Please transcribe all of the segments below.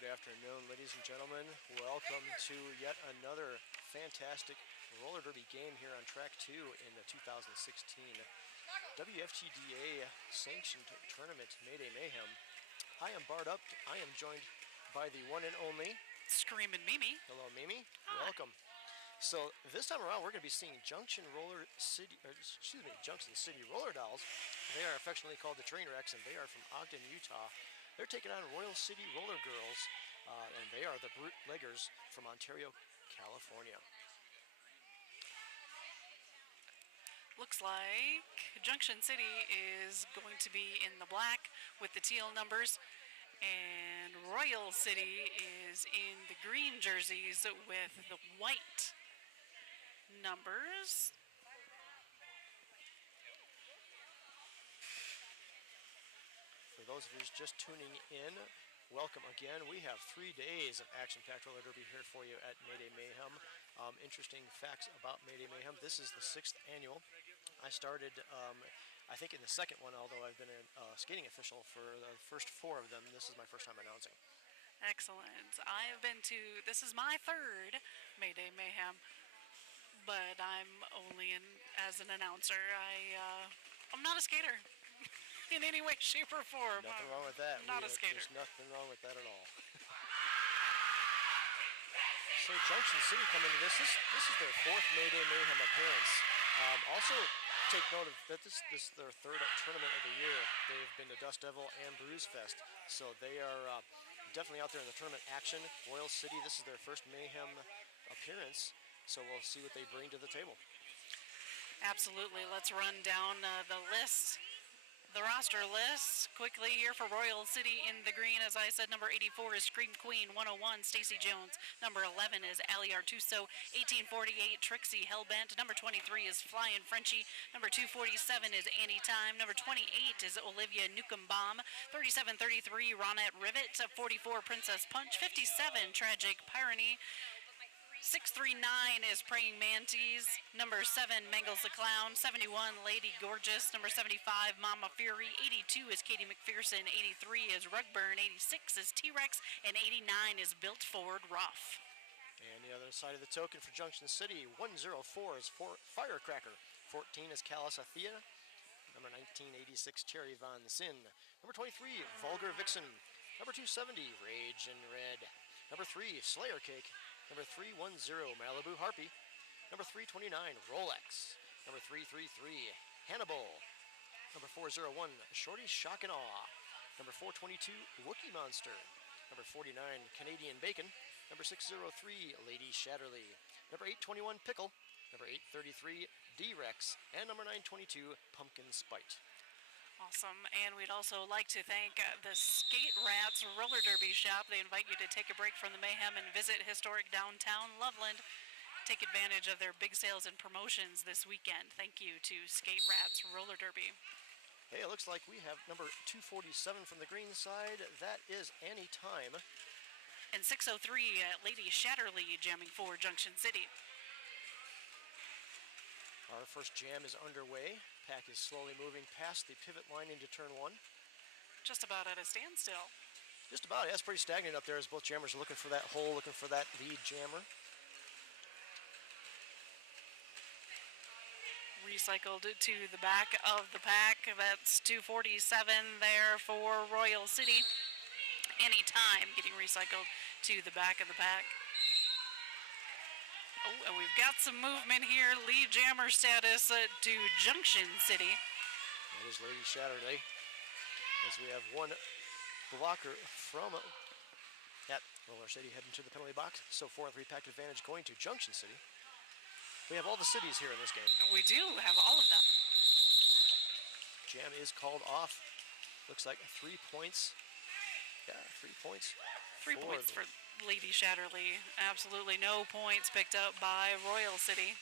Good afternoon, ladies and gentlemen. Welcome to yet another fantastic roller derby game here on track 2 in the 2016 WFTDA sanctioned tournament Mayday Mayhem. I am Bart Up. I am joined by the one and only Screamin' Mimi. Hello, Mimi. Hi. Welcome. So this time around, we're going to be seeing Junction City Roller Dolls. They are affectionately called the Trainwrecks, and they are from Ogden, Utah. They're taking on Royal City Roller Girls, and they are the Bootleggers from Ontario, California. Looks like Junction City is going to be in the black with the teal numbers, and Royal City is in the green jerseys with the white numbers. For those of you just tuning in, welcome again. We have 3 days of action-packed roller derby here for you at Mayday Mayhem. Interesting facts about Mayday Mayhem. This is the 6th annual. I started, I think, in the second one, although I've been a skating official for the first 4 of them. This is my first time announcing. Excellent. I have been to, this is my 3rd Mayday Mayhem, but I'm only in as an announcer. I'm not a skater. In any way, shape, or form. Nothing wrong with that. Not a skater. There's nothing wrong with that at all. So Junction City coming to this. This is their 4th Mayday Mayhem appearance. Also, take note of that this is their 3rd tournament of the year. They've been to Dust Devil and Bruise Fest, so they are definitely out there in the tournament action. Royal City, this is their 1st Mayhem appearance, so we'll see what they bring to the table. Absolutely. Let's run down the list. The roster list quickly here for Royal City in the green. As I said, number 84 is Scream Queen, 101 Stacy Jones, number 11 is Ali Artuso, 1848 Trixie Hellbent, number 23 is Flyin' Frenchie, number 247 is Annie Time, number 28 is Olivia Newcomb-Baum, 3733 Ronette Rivet, 44 Princess Punch, 57 Tragic Pyroney, 639 is Praying Mantis, number 7 Mangles the Clown, 71 Lady Gorgeous, number 75 Mama Fury, 82 is Katie McPherson, 83 is Rugburn, 86 is T-Rex, and 89 is Built Ford Rough. And the other side of the token for Junction City, 104 is Firecracker, 14 is Callus Athea, number 1986 Cherry Von Sin, number 23 Vulgar Vixen, number 270 Rage in Red, number 3 Slayer Cake, number 310, Malibu Harpy. Number 329, Rolex. Number 333, Hannibal. Number 401, Shorty Shock and Awe. Number 422, Wookie Monster. Number 49, Canadian Bacon. Number 603, Lady Shatterly. Number 821, Pickle. Number 833, D-Rex. And number 922, Pumpkin Spite. Awesome, and we'd also like to thank the Skate Rats Roller Derby Shop. They invite you to take a break from the mayhem and visit historic downtown Loveland. Take advantage of their big sales and promotions this weekend. Thank you to Skate Rats Roller Derby. Hey, it looks like we have number 247 from the green side. That is Annie Time. And 603, Lady Shatterly jamming for Junction City. Our first jam is underway. Pack is slowly moving past the pivot line into turn 1. Just about at a standstill. Just about. Yeah, it's pretty stagnant up there as both jammers are looking for that hole, looking for that lead jammer. Recycled to the back of the pack. That's 247 there for Royal City. Anytime getting recycled to the back of the pack. Oh, and we've got some movement here. Lead jammer status to Junction City. That is Lady Shatterday. As we have one blocker from at Roller City heading to the penalty box. So 4-3 packed advantage going to Junction City. We have all the cities here in this game. We do have all of them. Jam is called off. Looks like 3 points. Yeah, 3 points. 3 points for Lady Shatterly. Absolutely no points picked up by Royal City.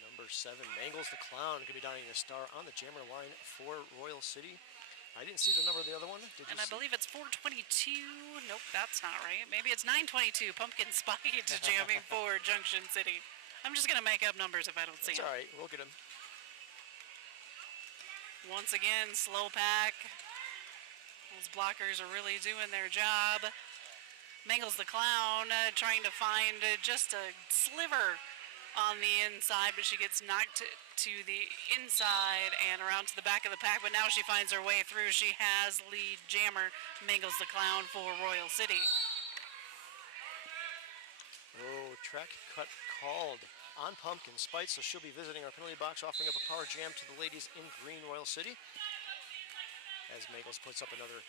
Number 7, Mangles the Clown, going to be dining a star on the jammer line for Royal City. I didn't see the number of the other one. Did you And I see? believe it's 422. Nope, that's not right. Maybe it's 922. Pumpkin Spice jamming for Junction City. I'm just going to make up numbers if I don't see It's them. all right. We'll get him. Once again, slow pack. Those blockers are really doing their job. Mangles the Clown trying to find just a sliver on the inside, but she gets knocked to the inside and around to the back of the pack, but now she finds her way through. She has lead jammer Mangles the Clown for Royal City. Oh, track cut called on Pumpkin Spice, so she'll be visiting our penalty box, offering up a power jam to the ladies in green Royal City. As Mangles puts up another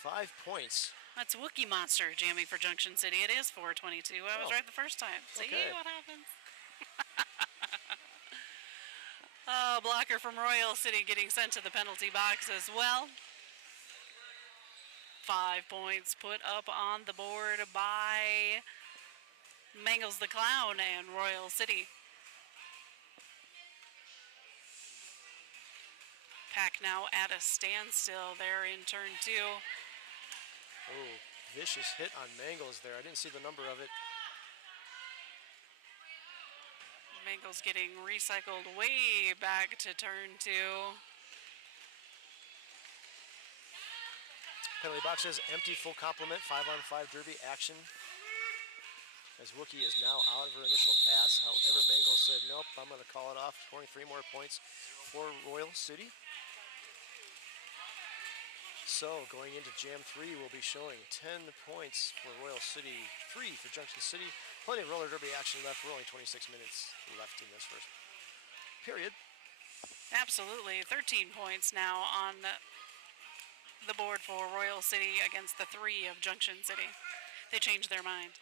5 points. That's Wookie Monster jamming for Junction City. It is 422. I was right the first time. See okay. what happens? Blocker from Royal City getting sent to the penalty box as well. 5 points put up on the board by Mangles the Clown and Royal City. Pack now at a standstill there in turn 2. Oh, vicious hit on Mangles there. I didn't see the number of it. Mangles getting recycled way back to turn 2. Penalty box is empty, full complement, 5-on-5 derby action. As Wookie is now out of her initial pass. However, Mangles said, nope, I'm going to call it off, scoring 3 more points for Royal City. So, going into Jam 3, we'll be showing 10 points for Royal City, 3 for Junction City. Plenty of roller derby action left. We're only 26 minutes left in this first period. Absolutely. 13 points now on the board for Royal City against the 3 of Junction City. They changed their mind.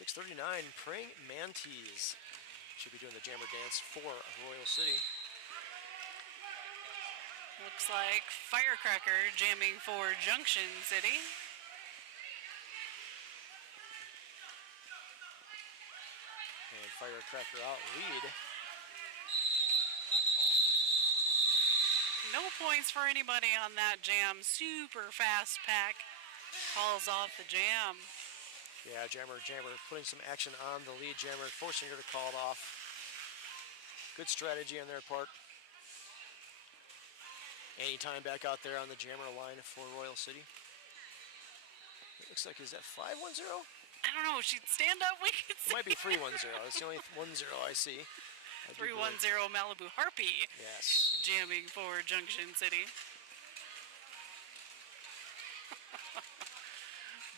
6:39, Praying Mantees should be doing the jammer dance for Royal City. Looks like Firecracker jamming for Junction City. And Firecracker out lead. No points for anybody on that jam. Super fast pack calls off the jam. Yeah, jammer putting some action on the lead jammer, forcing her to call it off. Good strategy on their part. Anytime back out there on the jammer line for Royal City. It looks like, is that 510? I don't know. She'd stand up. We could see. It might be 310. That's the only 10 I see. 310 Malibu Harpy. Yes. Jamming for Junction City.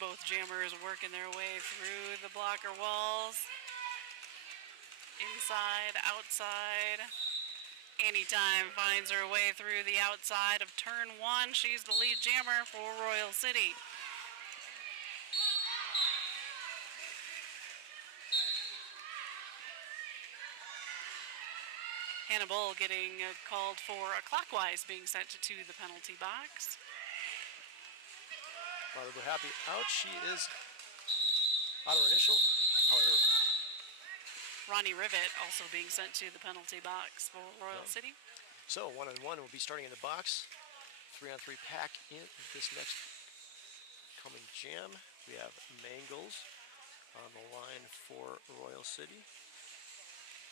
Both jammers working their way through the blocker walls. Inside, outside. Anytime finds her way through the outside of turn 1. She's the lead jammer for Royal City. Hannah Bull getting called for a clockwise, being sent to the penalty box. Malibu Happy out. She is out of her initial. However, Ronnie Rivet also being sent to the penalty box for Royal City. so 1-on-1 will be starting in the box. 3-on-3 pack in this next coming jam. We have Mangles on the line for Royal City.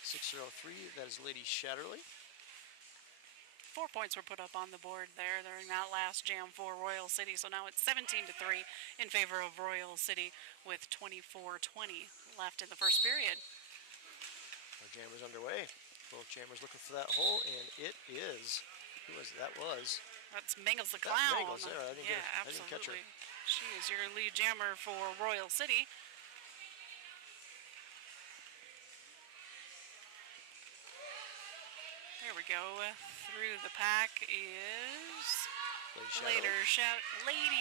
603, that is Lady Shatterly. 4 points were put up on the board there during that last jam for Royal City. So now it's 17-3 in favor of Royal City with 24:20 left in the first period. Our jammer's underway. Both jammers looking for that hole, and it is. Who was that? Was That's Mangles the That's Clown. Mangles there. I didn't Yeah, I didn't catch her. absolutely. She is your lead jammer for Royal City. There we go. Through the pack is Lady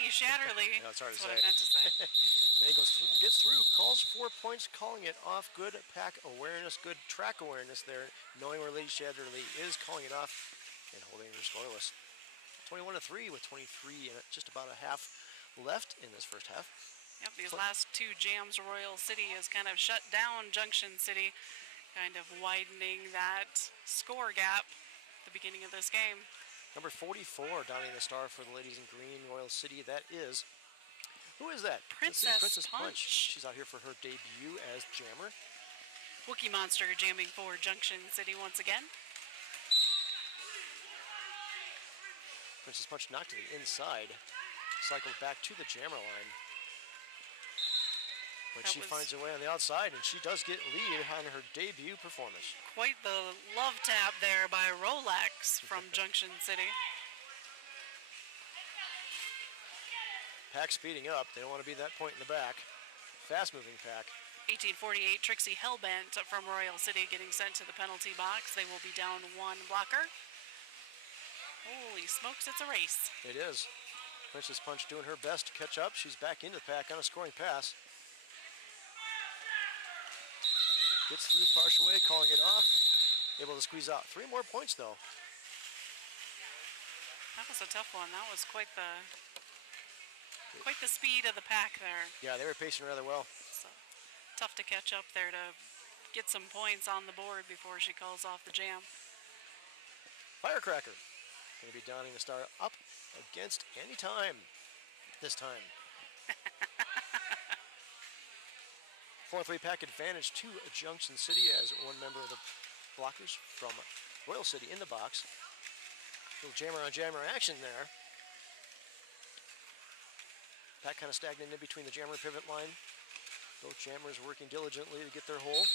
Shatterly. Yeah, it's hard That's to what say. I meant to say. Mangles gets through, calls 4 points, calling it off. Good pack awareness, good track awareness there, knowing where Lady Shatterly is, calling it off, and holding her scoreless. 21-3 with 23 and just about a half left in this first half. Yep, these last 2 jams, Royal City has kind of shut down Junction City, kind of widening that score gap. the beginning of this game. Number 44 donning the star for the ladies in green, Royal City. That is, who is that? Let's see, Princess Punch. She's out here for her debut as jammer. Wookie Monster jamming for Junction City once again. Princess Punch knocked to the inside, cycled back to the jammer line. But she finds her way on the outside, and she does get lead on her debut performance. Quite the love tap there by Rolex from Junction City. Pack speeding up. They don't want to be that point in the back. Fast-moving pack. 1848, Trixie Hellbent from Royal City getting sent to the penalty box. They will be down one blocker. Holy smokes, it's a race. It is. Princess Punch doing her best to catch up. She's back into the pack on a scoring pass. Gets through partial way, calling it off. Able to squeeze out 3 more points, though. That was a tough one. That was quite the speed of the pack there. Yeah, they were pacing rather well. So, tough to catch up there to get some points on the board before she calls off the jam. Firecracker going to be donning the star up against Anytime this time. 4-3 pack advantage to Junction City as one member of the blockers from Royal City in the box. Little jammer on jammer action there. Pack kind of stagnant in between the jammer pivot line. Both jammers working diligently to get their hole.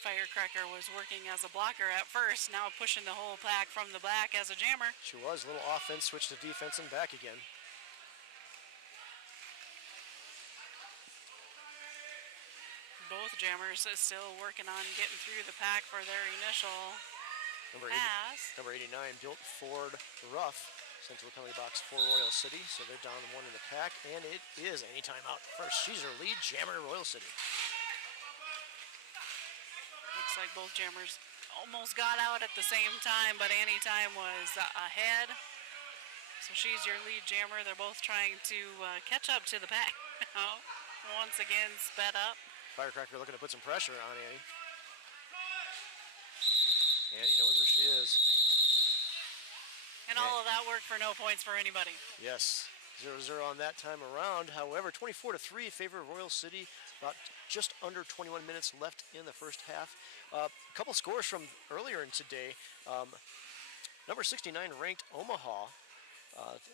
Firecracker was working as a blocker at first, now pushing the whole pack from the back as a jammer. She was. A little offense, switch to defense and back again. Both jammers are still working on getting through the pack for their initial pass. Number 89, Built Ford Ruff, sent to the penalty box for Royal City, so they're down one in the pack, and it is Anytime out first. She's her lead jammer, Royal City. Looks like both jammers almost got out at the same time, but Anytime was ahead. So she's your lead jammer. They're both trying to catch up to the pack. Once again, sped up. Firecracker looking to put some pressure on Annie. Annie knows where she is. And all of that worked for no points for anybody. Yes, 0-0 on that time around. However, 24-3 in favor of Royal City. About just under 21 minutes left in the first half. A couple scores from earlier in today. Number 69 ranked Omaha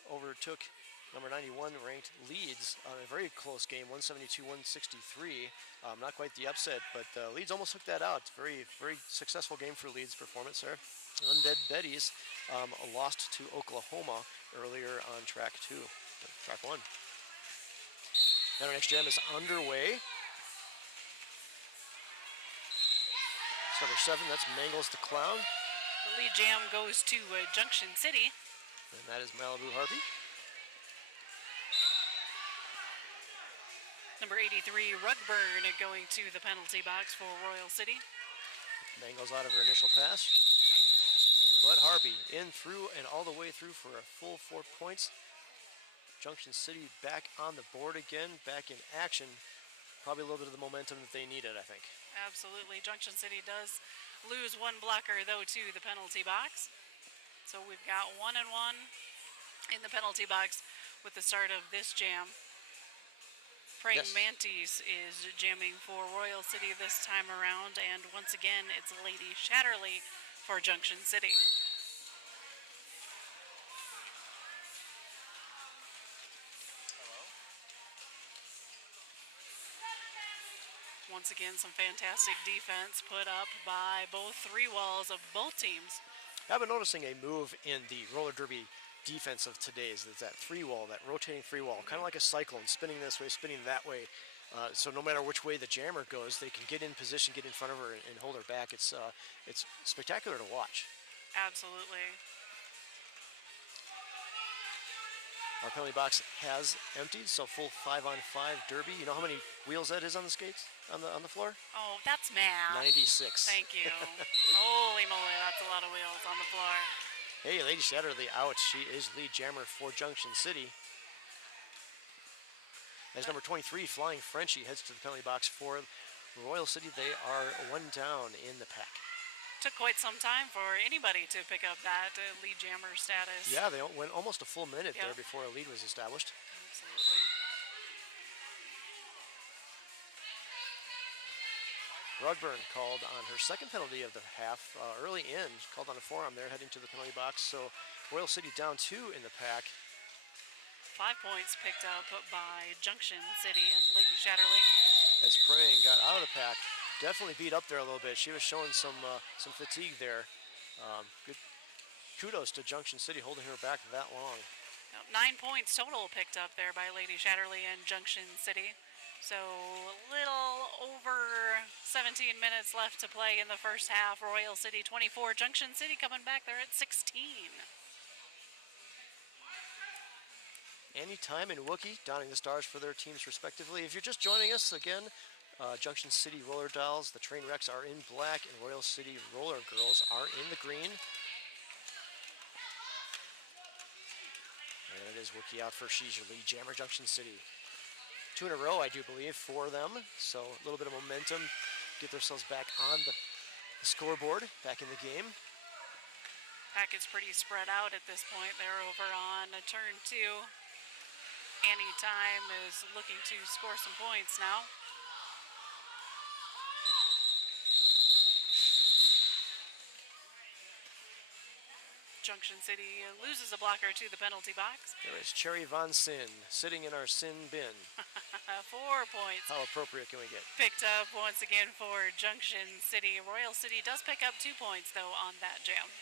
overtook number 91 ranked Leeds on a very close game, 172-163. Not quite the upset, but Leeds almost took that out. Very, very successful game for Leeds performance there. Undead Betties lost to Oklahoma earlier on track 2, track 1. Now our next jam is underway. It's number 7, that's Mangles the Clown. The lead jam goes to Junction City. And that is Malibu Harpy. Number 83, Rugburn, going to the penalty box for Royal City. Mangles out of her initial pass. But Harpy in through and all the way through for a full 4 points. Junction City back on the board again, back in action. Probably a little bit of the momentum that they needed, I think. Absolutely. Junction City does lose one blocker, though, to the penalty box. So we've got 1-1 in the penalty box with the start of this jam. Praying Mantis is jamming for Royal City this time around, and once again, it's Lady Shatterly for Junction City. Once again, some fantastic defense put up by both three walls of both teams. I've been noticing a move in the roller derby defense of today's. It's that three wall, that rotating three wall, kind of like a cyclone, spinning this way, spinning that way. So no matter which way the jammer goes, they can get in position, get in front of her, and hold her back. It's spectacular to watch. Absolutely. Our penalty box has emptied, so full 5-on-5 derby. You know how many wheels that is on the skates, on the floor? Oh, that's math. 96. Thank you. Holy moly, that's a lot of wheels on the floor. Hey, Lady Shatterly out. She is lead jammer for Junction City. As number 23, Flying Frenchie, heads to the penalty box for Royal City. They are one down in the pack. Took quite some time for anybody to pick up that lead jammer status. Yeah, they went almost a full minute Yep. there before a lead was established. Absolutely. Rugburn called on her second penalty of the half early in. Called on a forearm there, heading to the penalty box. So Royal City down 2 in the pack. 5 points picked up by Junction City and Lady Shatterly. As Praying got out of the pack, definitely beat up there a little bit. She was showing some fatigue there. Good kudos to Junction City holding her back that long. 9 points total picked up there by Lady Shatterly and Junction City. So a little over 17 minutes left to play in the first half. Royal City 24, Junction City coming back there at 16. Anytime and Wookie donning the stars for their teams respectively. If you're just joining us again, Junction City Roller Dolls, the train wrecks are in black, and Royal City Roller Girls are in the green. And it is Wookie out for She's Your Lead Jammer, Junction City. 2 in a row, I do believe, for them. So a little bit of momentum, get themselves back on the scoreboard, back in the game. Pack is pretty spread out at this point. They're over on turn 2. Anytime is looking to score some points now. Junction City loses a blocker to the penalty box. There is Cherry Von Sin sitting in our sin bin. 4 points. How appropriate can we get? Picked up once again for Junction City. Royal City does pick up 2 points though on that jam.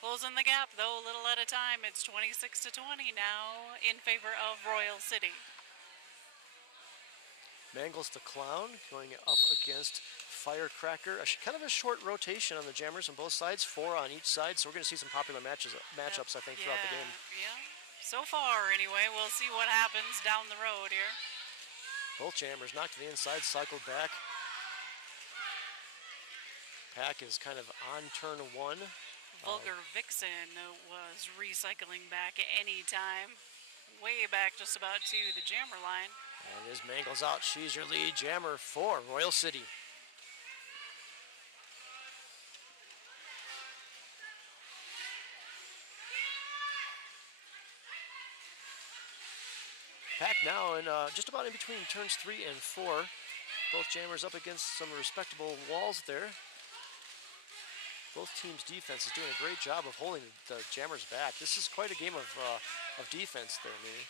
Closing the gap though a little at a time. It's 26-20 now in favor of Royal City. Mangles the Clown going up against Firecracker. Kind of a short rotation on the jammers on both sides, 4 on each side. So we're going to see some popular matchups, I think, throughout the game. Yeah. So far, anyway, we'll see what happens down the road here. Both jammers knocked to the inside, cycled back. Pack is kind of on turn 1. Vulgar Vixen was recycling back any time. Way back just about to the jammer line. And as Mangles out, She's Your Lead Jammer for Royal City. Pack now in just about in between turns 3 and 4. Both jammers up against some respectable walls there. Both teams' defense is doing a great job of holding the jammers back. This is quite a game of defense there, Mimi.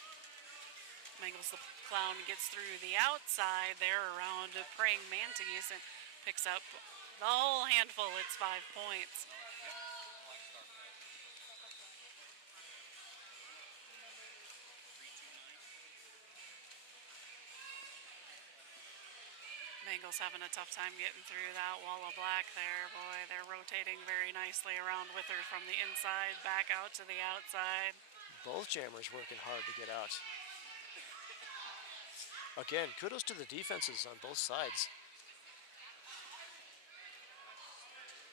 Mangles the Clown gets through the outside there around Praying Mantis and picks up the whole handful. It's 5 points. Mangles having a tough time getting through that wall of black there. Boy, they're rotating very nicely around with her from the inside back out to the outside. Both jammers working hard to get out. Again, kudos to the defenses on both sides.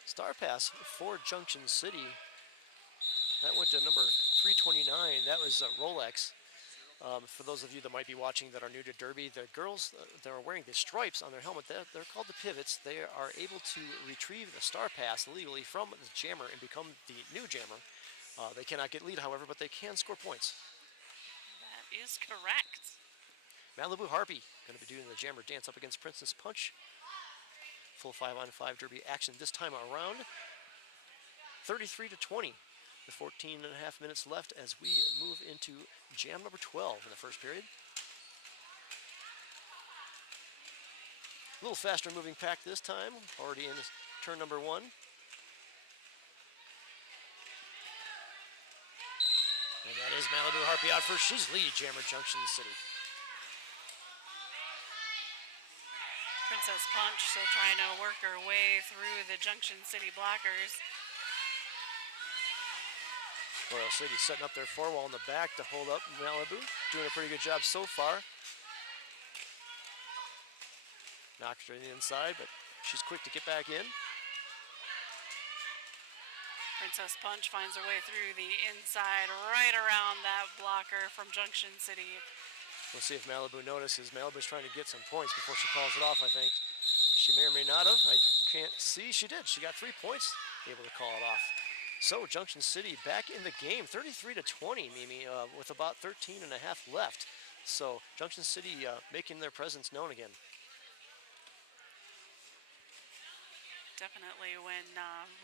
Star pass for Junction City. That went to number 329. That was Rolex. For those of you that might be watching that are new to Derby, the girls that are wearing the stripes on their helmet, they're called the pivots. They are able to retrieve the star pass legally from the jammer and become the new jammer. They cannot get lead, however, but they can score points. That is correct. Malibu Harpy going to be doing the jammer dance up against Princess Punch. Full 5-on-5 Derby action this time around. 33-20. With 14 and a half minutes left as we move into jam number 12 in the first period. A little faster moving pack this time, already in turn number 1. And that is Malibu Harpy out first. She's lead jammer Junction City. Princess Punch still trying to work her way through the Junction City blockers. Royal City setting up their 4-wall in the back to hold up Malibu. Doing a pretty good job so far. Knocked her to the inside, but she's quick to get back in. Princess Punch finds her way through the inside, right around that blocker from Junction City. We'll see if Malibu notices. Malibu's trying to get some points before she calls it off, I think. She may or may not have. I can't see. She did. She got 3 points, able to call it off. So Junction City back in the game, 33-20, Mimi, with about 13 and a half left. So Junction City making their presence known again. Definitely when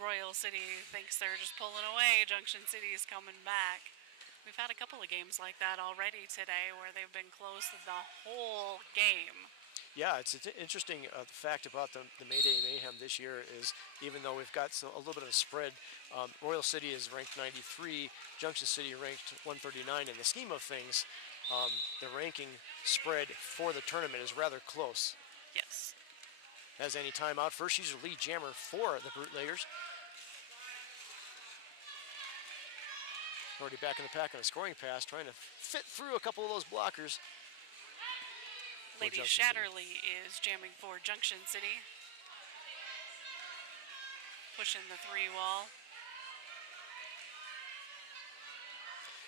Royal City thinks they're just pulling away, Junction City is coming back. We've had a couple of games like that already today where they've been close the whole game. Yeah, it's interesting fact about the Mayday Mayhem this year is even though we've got a little bit of a spread, Royal City is ranked 93, Junction City ranked 139. In the scheme of things, the ranking spread for the tournament is rather close. Yes. Has any timeout first. She's your lead jammer for the Bootleggers. Already back in the pack on a scoring pass, trying to fit through a couple of those blockers. Lady Shatterly is jamming for Junction City. Pushing the 3 wall.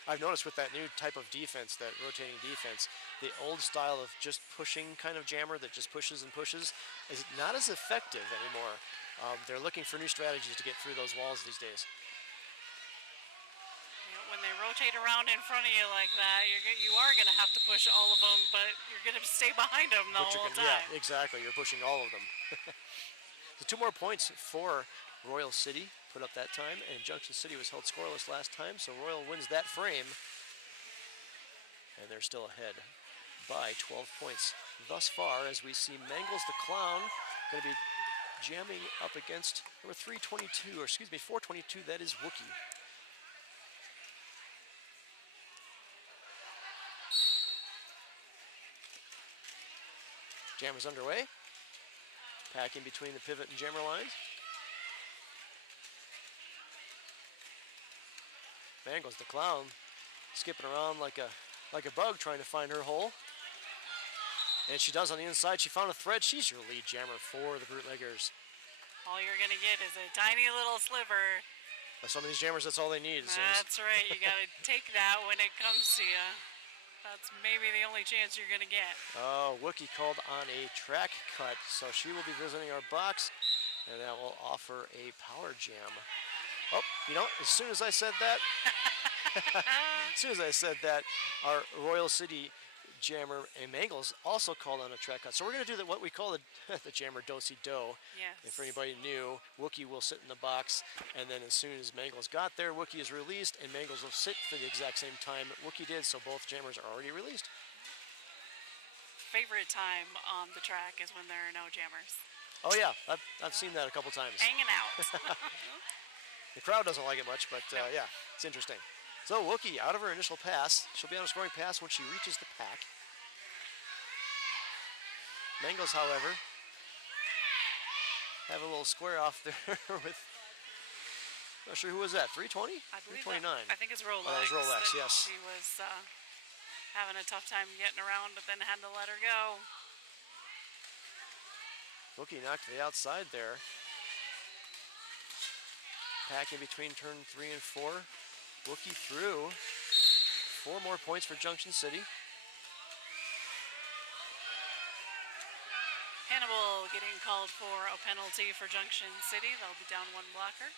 I've noticed with that new type of defense, that rotating defense, the old style of just pushing kind of jammer that just pushes and pushes is not as effective anymore. They're looking for new strategies to get through those walls these days. When they rotate around in front of you like that, you are going to have to push all of them, but you're going to stay behind them the whole time. Yeah, exactly. You're pushing all of them. So 2 more points for Royal City put up that time, and Junction City was held scoreless last time, so Royal wins that frame. And they're still ahead by 12 points thus far as we see Mangles the Clown going to be jamming up against number 322, or excuse me, 422, that is Wookie. Jam is underway. Pack in between the pivot and jammer lines. Mangles the Clown skipping around like a bug trying to find her hole. And she does on the inside. She found a thread. She's your lead jammer for the Bootleggers. All you're going to get is a tiny little sliver. Some of these jammers, that's all they need, it seems. That's right. You got to take that when it comes to you. That's maybe the only chance you're going to get. Oh, Wookie called on a track cut, so she will be visiting our box, and that will offer a power jam. Oh, you know, as soon as I said that, our Royal City jammer and Mangles also called on a track cut. So we're going to do what we call the jammer do-si-do. Yes. And for anybody new, Wookie will sit in the box, and then as soon as Mangles got there, Wookie is released, and Mangles will sit for the exact same time Wookie did, so both jammers are already released. Favorite time on the track is when there are no jammers. Oh yeah, I've seen that a couple times. Hanging out. The crowd doesn't like it much, but No. yeah, it's interesting. So Wookie, out of her initial pass, she'll be on a scoring pass when she reaches the pack. Mangles, however, have a little square off there with, not sure who was that, 320? I believe 329. I think it's Rolex. Oh, that was Rolex, that yes. She was having a tough time getting around, but then had to let her go. Wookie knocked to the outside there. Pack in between turn 3 and 4. Wookie through. 4 more points for Junction City. Hannibal getting called for a penalty for Junction City. They'll be down 1 blocker.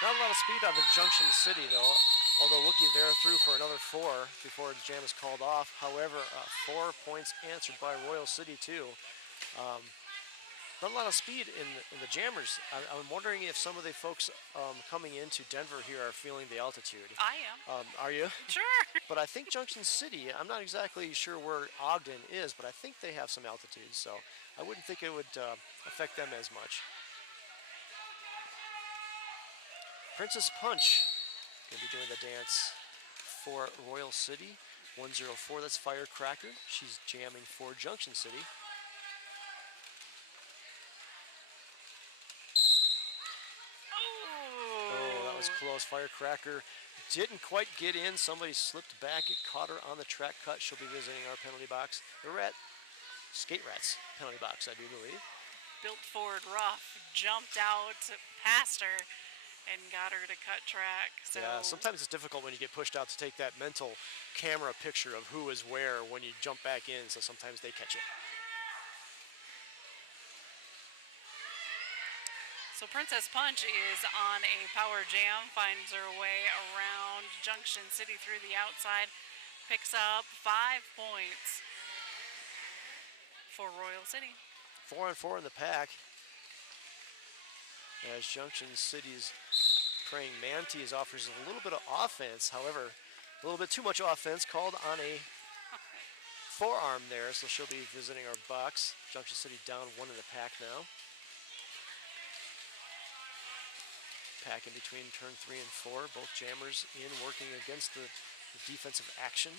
Not a lot of speed out of Junction City, though. Although Wookie there through for another 4 before the jam is called off. However, 4 points answered by Royal City, too. Not a lot of speed in the jammers. I'm wondering if some of the folks coming into Denver here are feeling the altitude. I am. Are you? Sure. But I think Junction City, I'm not exactly sure where Ogden is, but I think they have some altitude, so I wouldn't think it would affect them as much. Princess Punch going to be doing the dance for Royal City. 104, that's Firecracker. She's jamming for Junction City. Oh, that was close. Firecracker didn't quite get in. Somebody slipped back. It caught her on the track cut. She'll be visiting our penalty box. The Skate Rats penalty box, I do believe. Built forward rough, jumped out past her, and got her to cut track. So Yeah, sometimes it's difficult when you get pushed out to take that mental camera picture of who is where when you jump back in, so sometimes they catch you. So Princess Punch is on a power jam, finds her way around Junction City through the outside, picks up 5 points for Royal City. 4 on 4 in the pack. As Junction City's Praying Mantis offers a little bit of offense, however, a little bit too much offense called on a forearm there, so she'll be visiting our box. Junction City down 1 in the pack now. Pack in between turn 3 and 4, both jammers in working against the defensive action.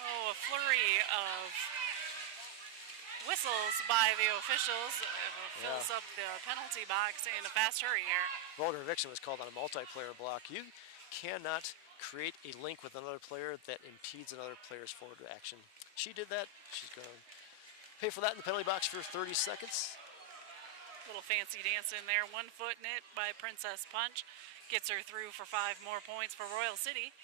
Oh, a flurry of whistles by the officials. Fills up the penalty box in a fast hurry here. Vulgar Vixen was called on a multiplayer block. You cannot create a link with another player that impedes another player's forward action. She did that. She's going to pay for that in the penalty box for 30 seconds. Little fancy dance in there. 1 foot in it by Princess Punch. Gets her through for 5 more points for Royal City.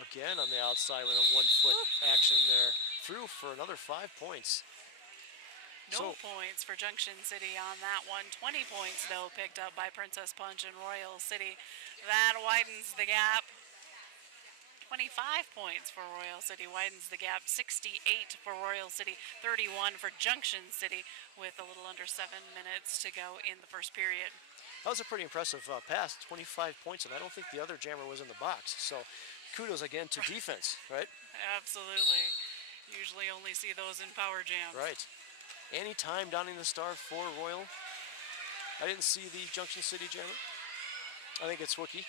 Again on the outside with a 1 foot action there. Through for another 5 points. No points for Junction City on that one. 20 points, though, picked up by Princess Punch and Royal City. That widens the gap. 25 points for Royal City, widens the gap. 68 for Royal City, 31 for Junction City, with a little under 7 minutes to go in the first period. That was a pretty impressive pass, 25 points, and I don't think the other jammer was in the box. So kudos again to defense, right? Absolutely. Usually only see those in power jams. Right. Any time downing the star for Royal. I didn't see the Junction City jammer. I think it's Wookie.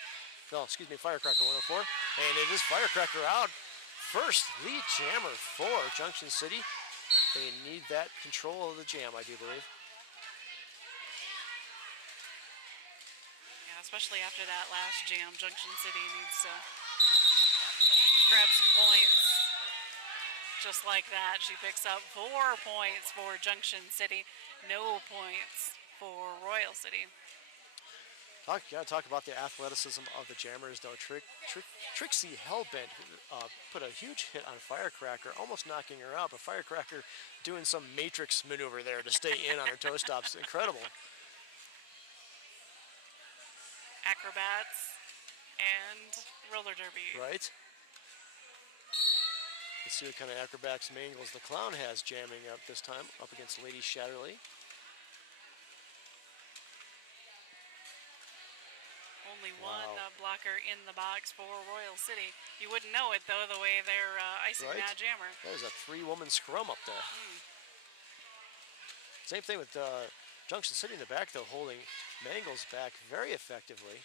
No, excuse me, Firecracker 104. And it is Firecracker out. First lead jammer for Junction City. They need that control of the jam, I do believe. Yeah, especially after that last jam, Junction City needs to grab some points. Just like that, she picks up 4 points for Junction City. No points for Royal City. Gotta talk about the athleticism of the jammers, though. Trixie Hellbent put a huge hit on Firecracker, almost knocking her out, but Firecracker doing some matrix maneuver there to stay in on her toe stops. Incredible. Acrobats and roller derby. Right. Let's see what kind of acrobats Mangles the Clown has jamming up this time, up against Lady Shatterly. Only one blocker in the box for Royal City. You wouldn't know it, though, the way they're icing that jammer. There's a 3-woman scrum up there. Same thing with Junction City in the back, though, holding Mangles back very effectively.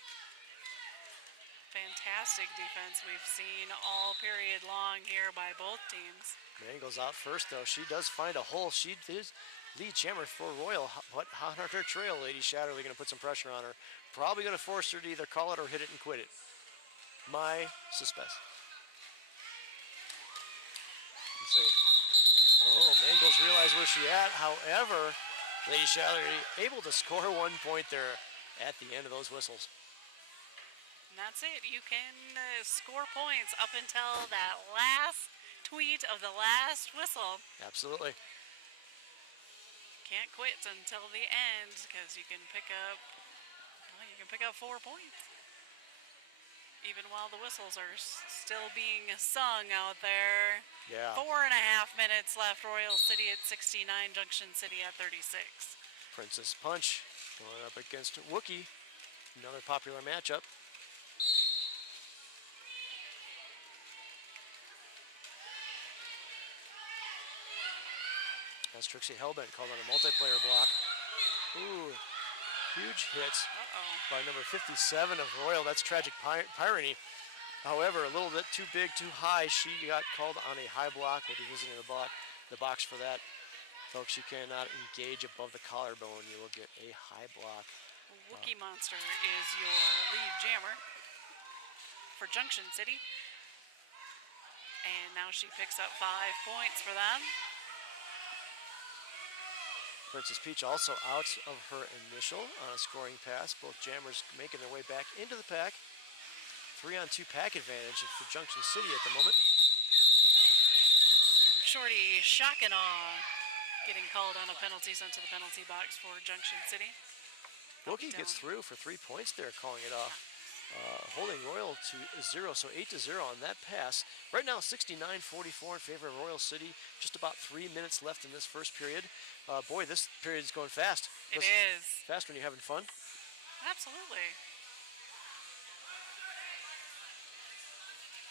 Fantastic defense we've seen all period long here by both teams. Mangles out first, though. She does find a hole. She is lead jammer for Royal, but on her trail, Lady Shatterly going to put some pressure on her. Probably going to force her to either call it or hit it and quit it. My suspense. Let's see. Oh, Mangles realized where she at. However, Lady Shatterly able to score 1 point there at the end of those whistles. And that's it. You can score points up until that last tweet of the last whistle. Absolutely. Can't quit until the end because you can pick up 4 points. Even while the whistles are still being sung out there. Yeah. 4.5 minutes left. Royal City at 69, Junction City at 36. Princess Punch going up against Wookie. Another popular matchup. That's Trixie Hellbent called on a multiplayer block. Ooh, huge hits by number 57 of Royal. That's Tragic Pyranny. However, a little bit too big, too high. She got called on a high block. We'll be visiting the box for that. Folks, you cannot engage above the collarbone. You will get a high block. Wookie Monster is your lead jammer for Junction City. And now she picks up 5 points for them. Princess Peach also out of her initial on a scoring pass. Both jammers making their way back into the pack. 3-on-2 pack advantage for Junction City at the moment. Shorty Shakinaw getting called on a penalty, sent to the penalty box for Junction City. Wilkie gets through for 3 points there, calling it off. Holding Royal to 0, so 8-0 on that pass. Right now, 69-44 in favor of Royal City. Just about 3 minutes left in this first period. Boy, this period is going fast. It is. Fast when you're having fun. Absolutely.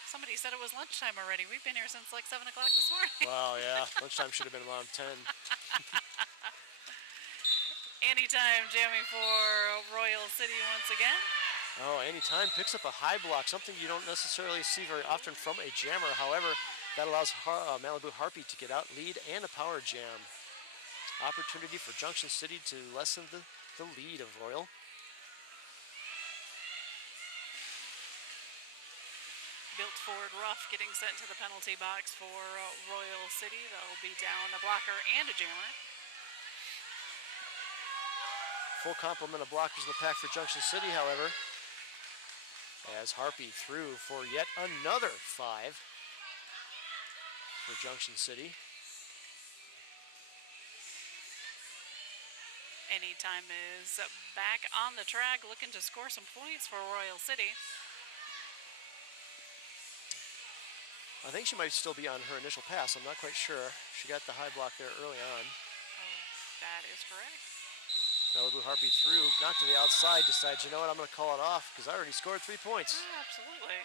Somebody said it was lunchtime already. We've been here since like 7 o'clock this morning. Wow, yeah. Lunchtime should have been around 10. Anytime jamming for Royal City once again. Oh, Anytime picks up a high block, something you don't necessarily see very often from a jammer. However, that allows Malibu Harpy to get out, lead, and a power jam. Opportunity for Junction City to lessen the lead of Royal. Built forward rough getting sent to the penalty box for Royal City. That'll be down a blocker and a jammer. Full complement of blockers in the pack for Junction City, however, as Harpy threw for yet another 5 for Junction City. Anytime is back on the track looking to score some points for Royal City. I think she might still be on her initial pass. I'm not quite sure. She got the high block there early on. Oh, that is correct. Malibu Harpy through, knocked to the outside, decides, you know what, I'm going to call it off because I already scored 3 points. Oh, absolutely.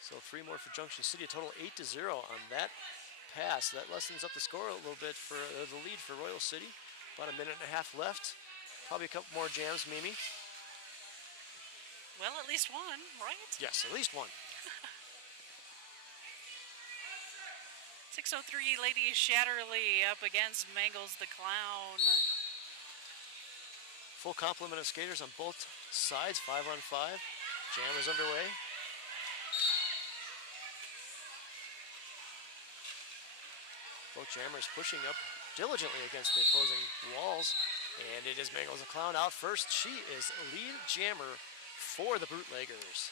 So 3 more for Junction City, a total 8-0 on that pass. That lessens up the score a little bit for the lead for Royal City. About a minute and a half left. Probably a couple more jams, Mimi. Well, at least one, right? Yes, at least one. 6:03 Lady Shatterly up against Mangles the Clown. Full complement of skaters on both sides, 5-on-5. Jam is underway. Both jammers pushing up diligently against the opposing walls. And it is Mangles the Clown out first. She is lead jammer for the Bootleggers.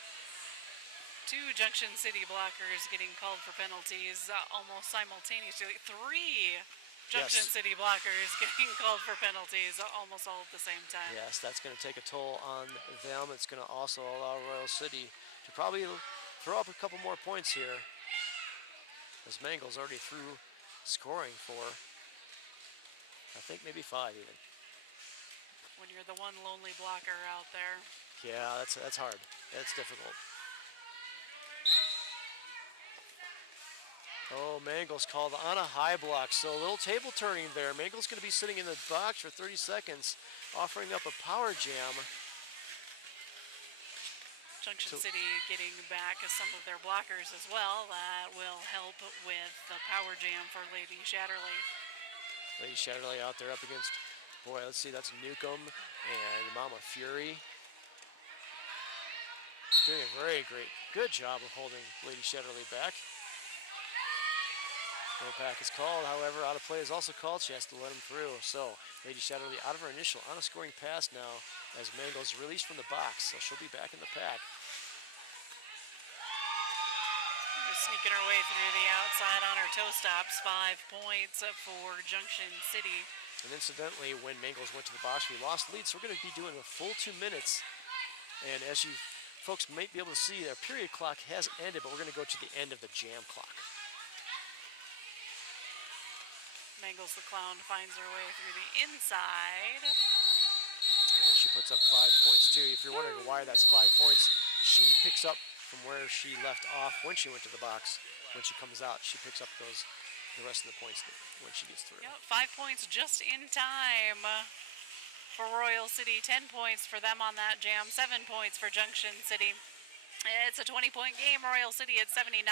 2 Junction City blockers getting called for penalties almost simultaneously. 3 Junction City blockers getting called for penalties almost all at the same time. Yes, that's going to take a toll on them. It's going to also allow Royal City to probably throw up a couple more points here, as Mangles already threw scoring for, I think, maybe 5 even. When you're the one lonely blocker out there. Yeah, that's hard. That's difficult. Oh, Mangles called on a high block, so a little table turning there. Mangles going to be sitting in the box for 30 seconds, offering up a power jam. Junction City getting back some of their blockers as well. That will help with the power jam for Lady Shatterly. Lady Shatterly out there up against, boy, let's see, that's Newcomb and Mama Fury. Doing a very good job of holding Lady Shatterly back. No pack is called, however, out of play is also called. She has to let him through. So, Lady Shatterly out of her initial on a scoring pass now as Mangles released from the box. So she'll be back in the pack. Just sneaking her way through the outside on her toe stops. 5 points for Junction City. And incidentally, when Mangles went to the box, we lost the lead. So we're going to be doing a full 2 minutes. And as you folks might be able to see, our period clock has ended, but we're going to go to the end of the jam clock. Mangles the Clown finds her way through the inside. And she puts up 5 points too. If you're wondering why that's 5 points, she picks up from where she left off when she went to the box. When she comes out, she picks up the rest of the points when she gets through. Yep, 5 points just in time for Royal City. 10 points for them on that jam. 7 points for Junction City. It's a 20-point game. Royal City at 79,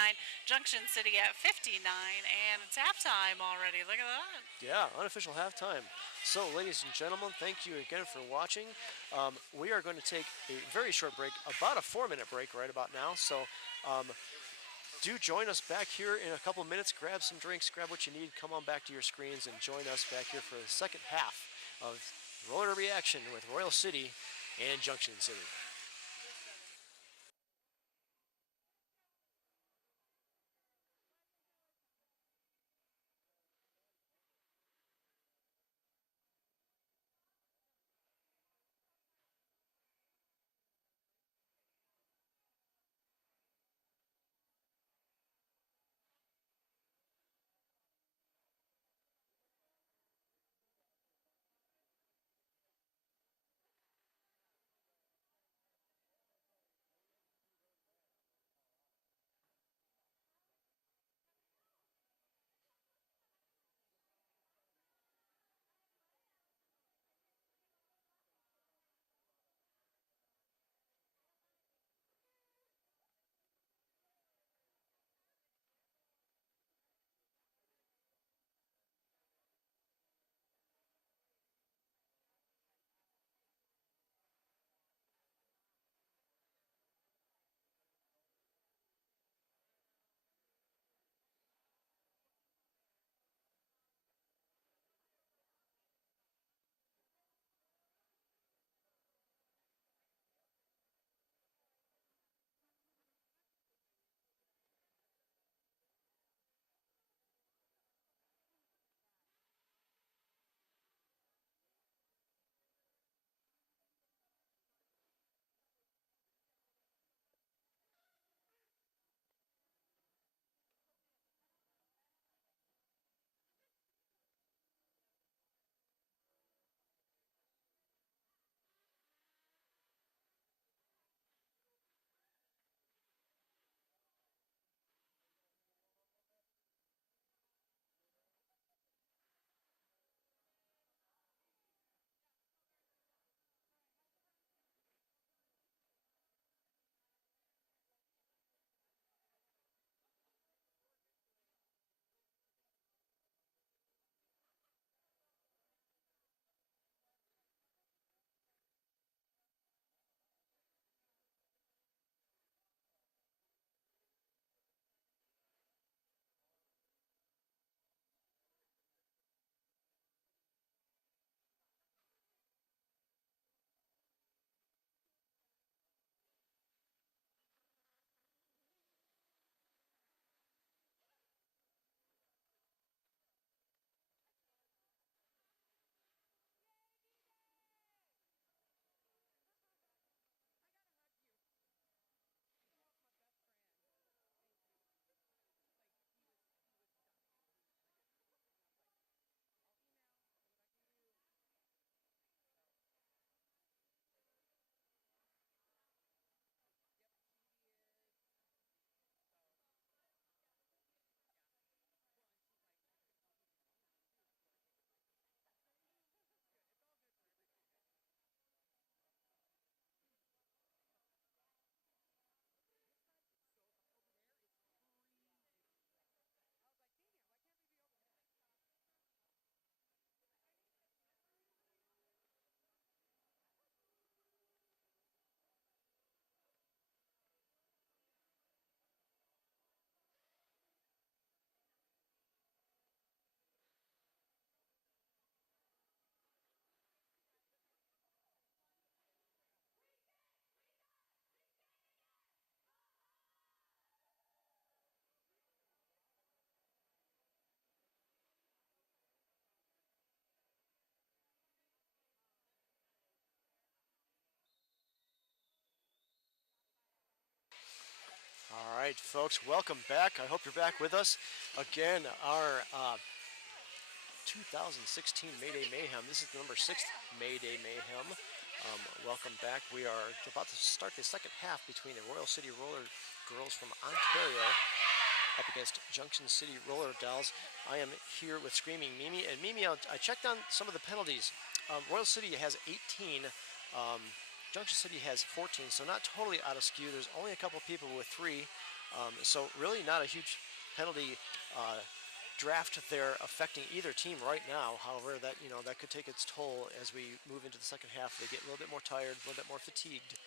Junction City at 59, and it's halftime already. Look at that. Yeah, unofficial halftime. So, ladies and gentlemen, thank you again for watching. We are going to take a very short break, about a 4-minute break right about now. So, do join us back here in a couple minutes. Grab some drinks, grab what you need, come on back to your screens and join us back here for the second half of roller derby action with Royal City and Junction City. All right, folks, welcome back. I hope you're back with us. Again, our 2016 Mayday Mayhem. This is the number 6th Mayday Mayhem. Welcome back. We are about to start the second half between the Royal City Roller Girls from Ontario up against Junction City Roller Dolls. I am here with Screaming Mimi. And Mimi, I checked on some of the penalties. Royal City has 18. Junction City has 14, so not totally out of skew. There's only a couple people with 3. So really not a huge penalty draft there affecting either team right now. However, that that could take its toll as we move into the second half. They get a little bit more tired, a little bit more fatigued.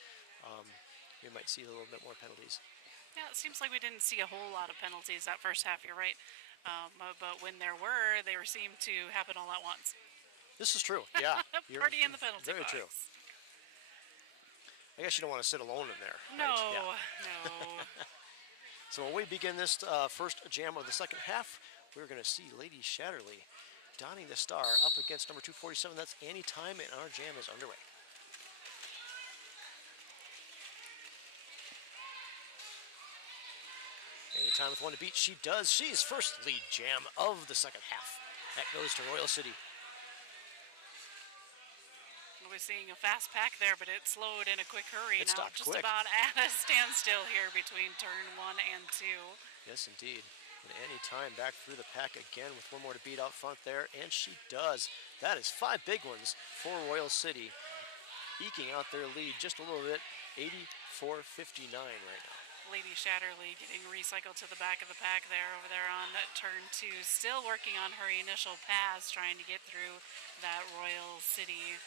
We might see a little bit more penalties. Yeah, it seems like we didn't see a whole lot of penalties that first half. You're right, but when there were, they seemed to happen all at once. This is true. Yeah, you're Party in the penalty very box. true. I guess you don't want to sit alone in there, right? No, Yeah. no. So when we begin this first jam of the second half, we're going to see Lady Shatterly donning the star up against number 247. That's Any Time, and our jam is underway. Anytime with one to beat, she does. She's first lead jam of the second half. That goes to Royal City. We're seeing a fast pack there, but it slowed in a quick hurry. It Now stopped just quick. about at a standstill here between turn 1 and 2. Yes, indeed. And Anytime back through the pack again with one more to beat out front there, and she does. That is 5 big ones for Royal City, eking out their lead just a little bit, 84-59 right now. Lady Shatterly getting recycled to the back of the pack there over there on turn 2. Still working on her initial pass, trying to get through that Royal City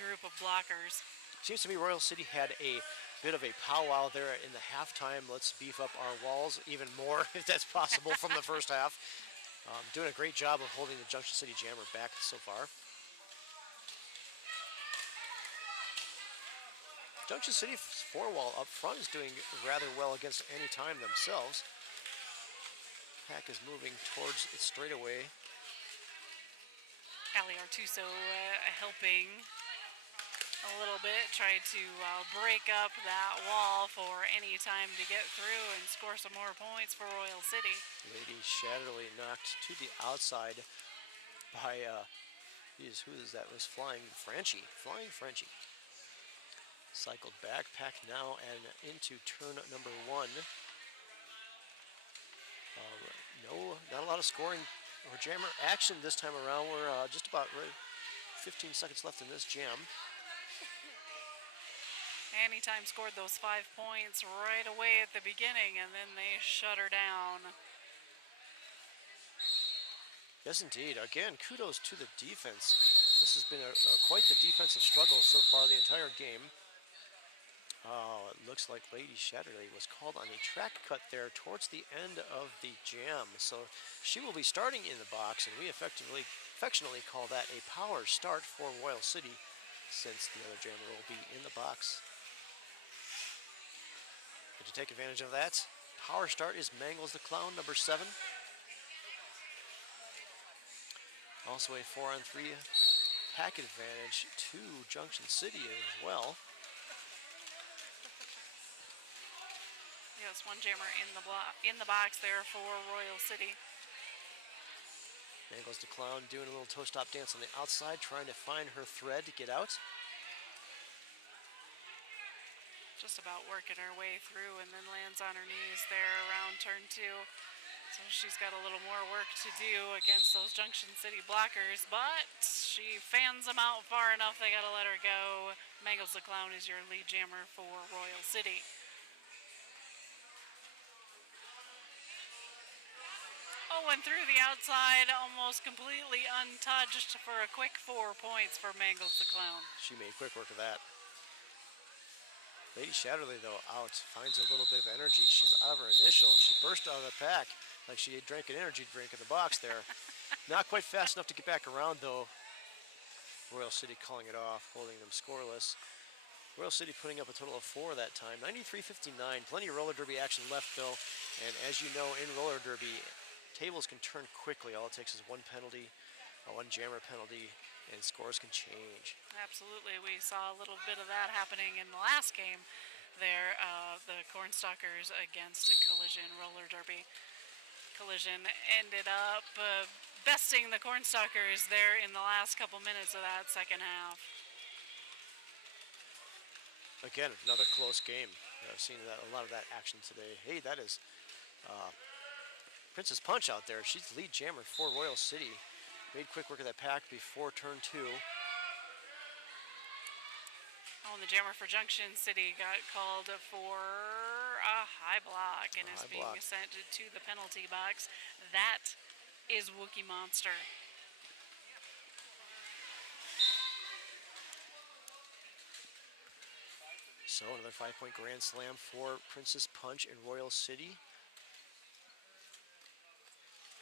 group of blockers. Seems to me Royal City had a bit of a powwow there in the halftime. Let's beef up our walls even more, if that's possible, from the first half. Doing a great job of holding the Junction City Jammer back so far. Junction City's four-wall up front is doing rather well against Anytime themselves. Pack is moving towards its straightaway. Ali Artuso helping a little bit, tried to break up that wall for Anytime to get through and score some more points for Royal City. Lady Shatterly knocked to the outside by, who is that? Was Flying Frenchie. Flying Frenchie. Cycled back, pack now and into turn number 1. No, not a lot of scoring or jammer action this time around. We're just about ready. 15 seconds left in this jam. Anytime scored those 5 points right away at the beginning, and then they shut her down. Yes, indeed. Again, kudos to the defense. This has been quite the defensive struggle so far the entire game. Oh, it looks like Lady Shatterly was called on a track cut there towards the end of the jam. So she will be starting in the box, and we affectionately call that a power start for Royal City, since the other jammer will be in the box. And to take advantage of that, power start is Mangles the Clown, number 7. Also a 4-on-3 pack advantage to Junction City as well. Yes, one jammer in the box there for Royal City. Mangles the Clown doing a little toe-stop dance on the outside, trying to find her thread to get out. Just about working her way through, and then lands on her knees there around turn 2. So she's got a little more work to do against those Junction City blockers, but she fans them out far enough, they gotta let her go. Mangles the Clown is your lead jammer for Royal City. Oh, and through the outside, almost completely untouched for a quick 4 points for Mangles the Clown. She made quick work of that. Lady Shatterly, though, out. Finds a little bit of energy. She's out of her initial. She burst out of the pack like she had drank an energy drink in the box there. Not quite fast enough to get back around, though. Royal City calling it off, holding them scoreless. Royal City putting up a total of 4 that time. 93-59. Plenty of roller derby action left, though. And as you know, in roller derby, tables can turn quickly. All it takes is one penalty, one jammer penalty, and scores can change. Absolutely. We saw a little bit of that happening in the last game there, the Cornstalkers against a Collision roller derby. Collision ended up besting the Cornstalkers there in the last couple minutes of that second half. Again, another close game. I've seen a lot of that action today. Hey, that is Princess Punch out there. She's the lead jammer for Royal City. Made quick work of that pack before turn 2. Oh, and the jammer for Junction City got called for a high block and is being sent to the penalty box. That is Wookie Monster. So another 5-point grand slam for Princess Punch in Royal City.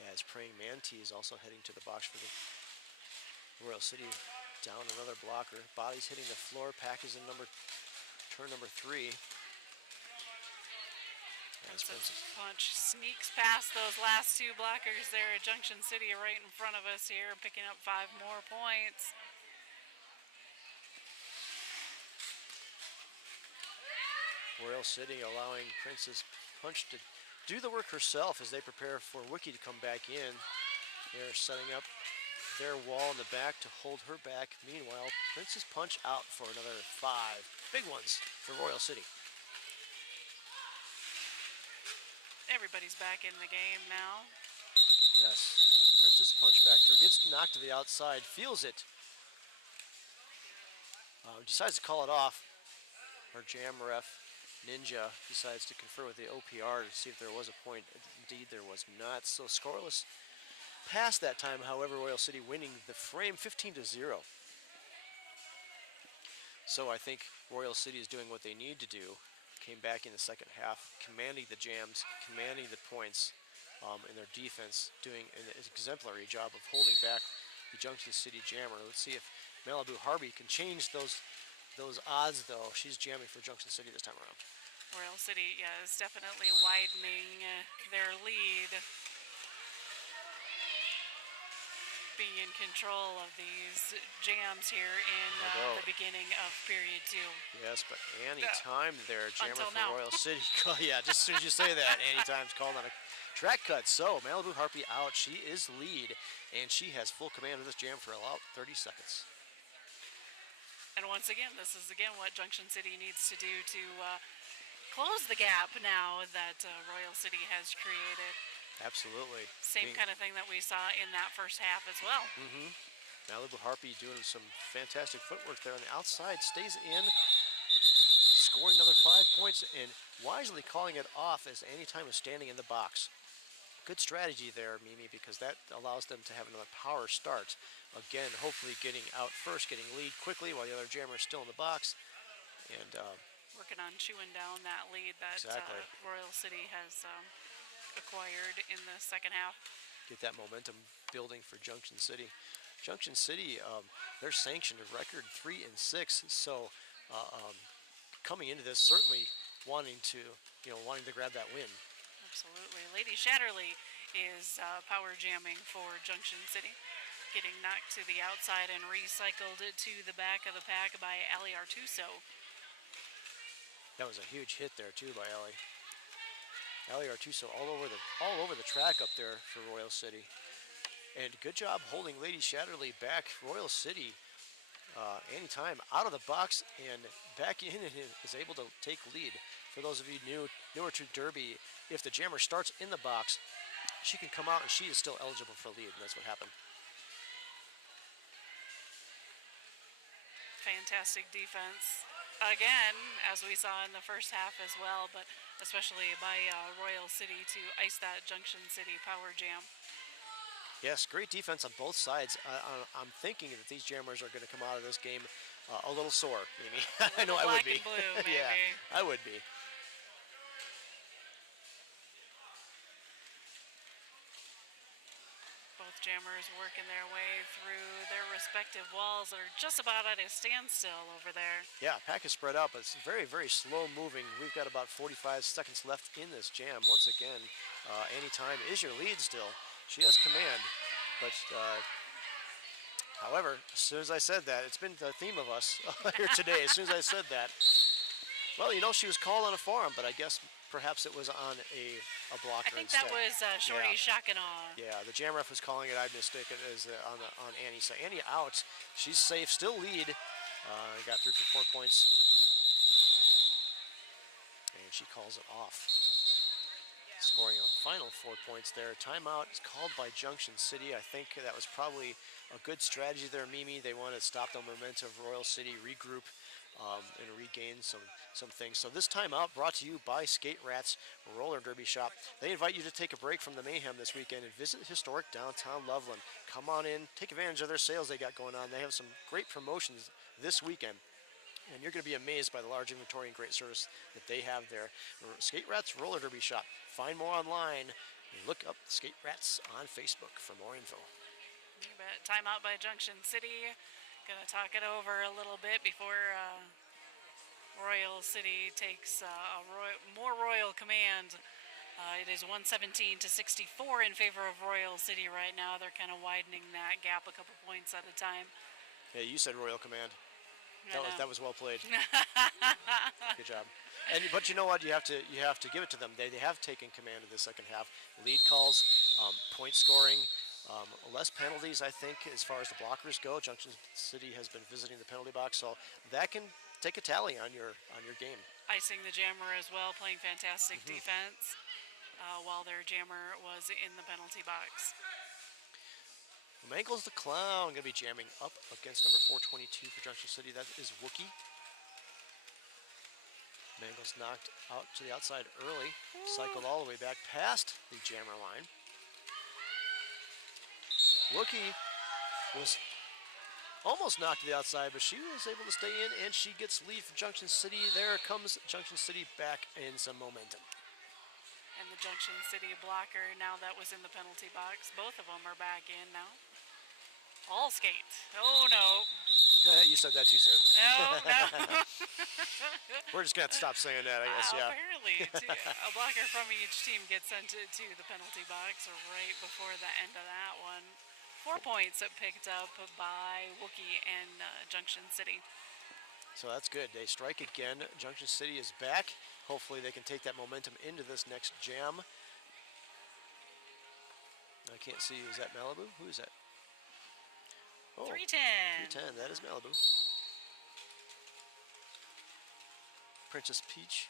As Praying Mantis is also heading to the box for the Royal City. Down another blocker. Body's hitting the floor. Pack is in turn number 3. Princess Punch sneaks past those last 2 blockers there at Junction City right in front of us here, picking up 5 more points. Royal City allowing Princess Punch to do the work herself as they prepare for Wiki to come back in. They're setting up their wall in the back to hold her back. Meanwhile, Princess Punch out for another 5 big ones for Royal City. Everybody's back in the game now. Yes, Princess Punch back through, gets knocked to the outside, feels it. Decides to call it off. Our jam ref, Ninja, decides to confer with the OPR to see if there was a point. Indeed, there was not. So scoreless past that time, however, Royal City winning the frame 15-0. So I think Royal City is doing what they need to do. Came back in the second half, commanding the jams, commanding the points in their defense, doing an exemplary job of holding back the Junction City Jammer. Let's see if Malibu Harvey can change those odds, though. She's jamming for Junction City this time around. Royal City, yeah, is definitely widening their lead. Being in control of these jams here in the beginning of period 2. Yes, but Annie timed there, jammer Until for now. Royal City. Yeah, just as soon as you say that, Annie time's called on a track cut. So Malibu Harpy out. She is lead, and she has full command of this jam for about 30 seconds. And once again, this is what Junction City needs to do to close the gap now that Royal City has created. Absolutely. Same kind of thing that we saw in that first half as well. Malibu Harpy doing some fantastic footwork there on the outside, stays in, scoring another 5 points, and wisely calling it off as Anytime is standing in the box. Good strategy there, Mimi, because that allows them to have another power start. Again, hopefully getting out first, getting lead quickly while the other jammer is still in the box. And working on chewing down that lead that Royal City has acquired in the second half. Get that momentum building for Junction City. Junction City, they're sanctioned a record 3-6, so coming into this certainly wanting to grab that win. Absolutely. Lady Shatterly is power jamming for Junction City, getting knocked to the outside and recycled to the back of the pack by Ali Artuso. That was a huge hit there too by Ali. Ali Artuso all over the track up there for Royal City. And good job holding Lady Shatterly back. Royal City, Anytime out of the box and back in and is able to take lead. For those of you newer to Derby, if the jammer starts in the box, she can come out and she is still eligible for lead, and that's what happened. Fantastic defense. Again, as we saw in the first half as well, but especially by Royal City to ice that Junction City power jam. Yes, great defense on both sides. I'm thinking that these jammers are going to come out of this game a little sore, Mimi. I know I would be. Black and blue, maybe. Yeah, I would be. Both jammers working their way through their respective walls that are just about at a standstill over there. Yeah, pack is spread out, but it's very, very slow moving. We've got about 45 seconds left in this jam. Once again, Anytime is your lead still. She has command, but however, as soon as I said that, it's been the theme of us here today. As soon as I said that, well, she was called on a forum, but I guess perhaps it was on a blocker instead. I think that was Shorty Shakinaw. Yeah, the jam ref was calling it. I mistaken it as on Annie. So Annie out. She's safe, still lead. Got through for 4 points, and she calls it off. Scoring a final 4 points there. Timeout is called by Junction City. I think that was probably a good strategy there, Mimi. They want to stop the momentum of Royal City, regroup, and regain some things. So this timeout brought to you by Skate Rats Roller Derby Shop. They invite you to take a break from the mayhem this weekend and visit historic downtown Loveland. Come on in, take advantage of their sales they got going on. They have some great promotions this weekend. And you're going to be amazed by the large inventory and great service that they have there. Skate Rats Roller Derby Shop. Find more online. Look up Skate Rats on Facebook for more info. You bet. Timeout by Junction City. Gonna talk it over a little bit before Royal City takes more Royal command. It is 117 to 64 in favor of Royal City right now. They're kind of widening that gap a couple points at a time. Hey, you said Royal Command. That was well played. Good job. But you know what? You have to give it to them. They have taken command of the second half. Lead calls, point scoring, less penalties. I think as far as the blockers go, Junction City has been visiting the penalty box, so that can take a tally on your game. Icing the jammer as well, playing fantastic defense while their jammer was in the penalty box. Mangles the Clown going to be jamming up against number 422 for Junction City. That is Wookie. Mangles knocked out to the outside early, cycled all the way back past the jammer line. Wookie was almost knocked to the outside, but she was able to stay in, and she gets lead for Junction City. There comes Junction City back in some momentum. And the Junction City blocker, now that was in the penalty box. Both of them are back in now. All skate. Oh, no. You said that too soon. No. We're just going to have to stop saying that, I guess, yeah. Apparently, a blocker from each team gets sent to the penalty box right before the end of that one. 4 points picked up by Wookie and Junction City. So that's good. They strike again. Junction City is back. Hopefully they can take that momentum into this next jam. I can't see. Is that Malibu? Who is that? Oh, 310. 310. That is Malibu. Princess Peach.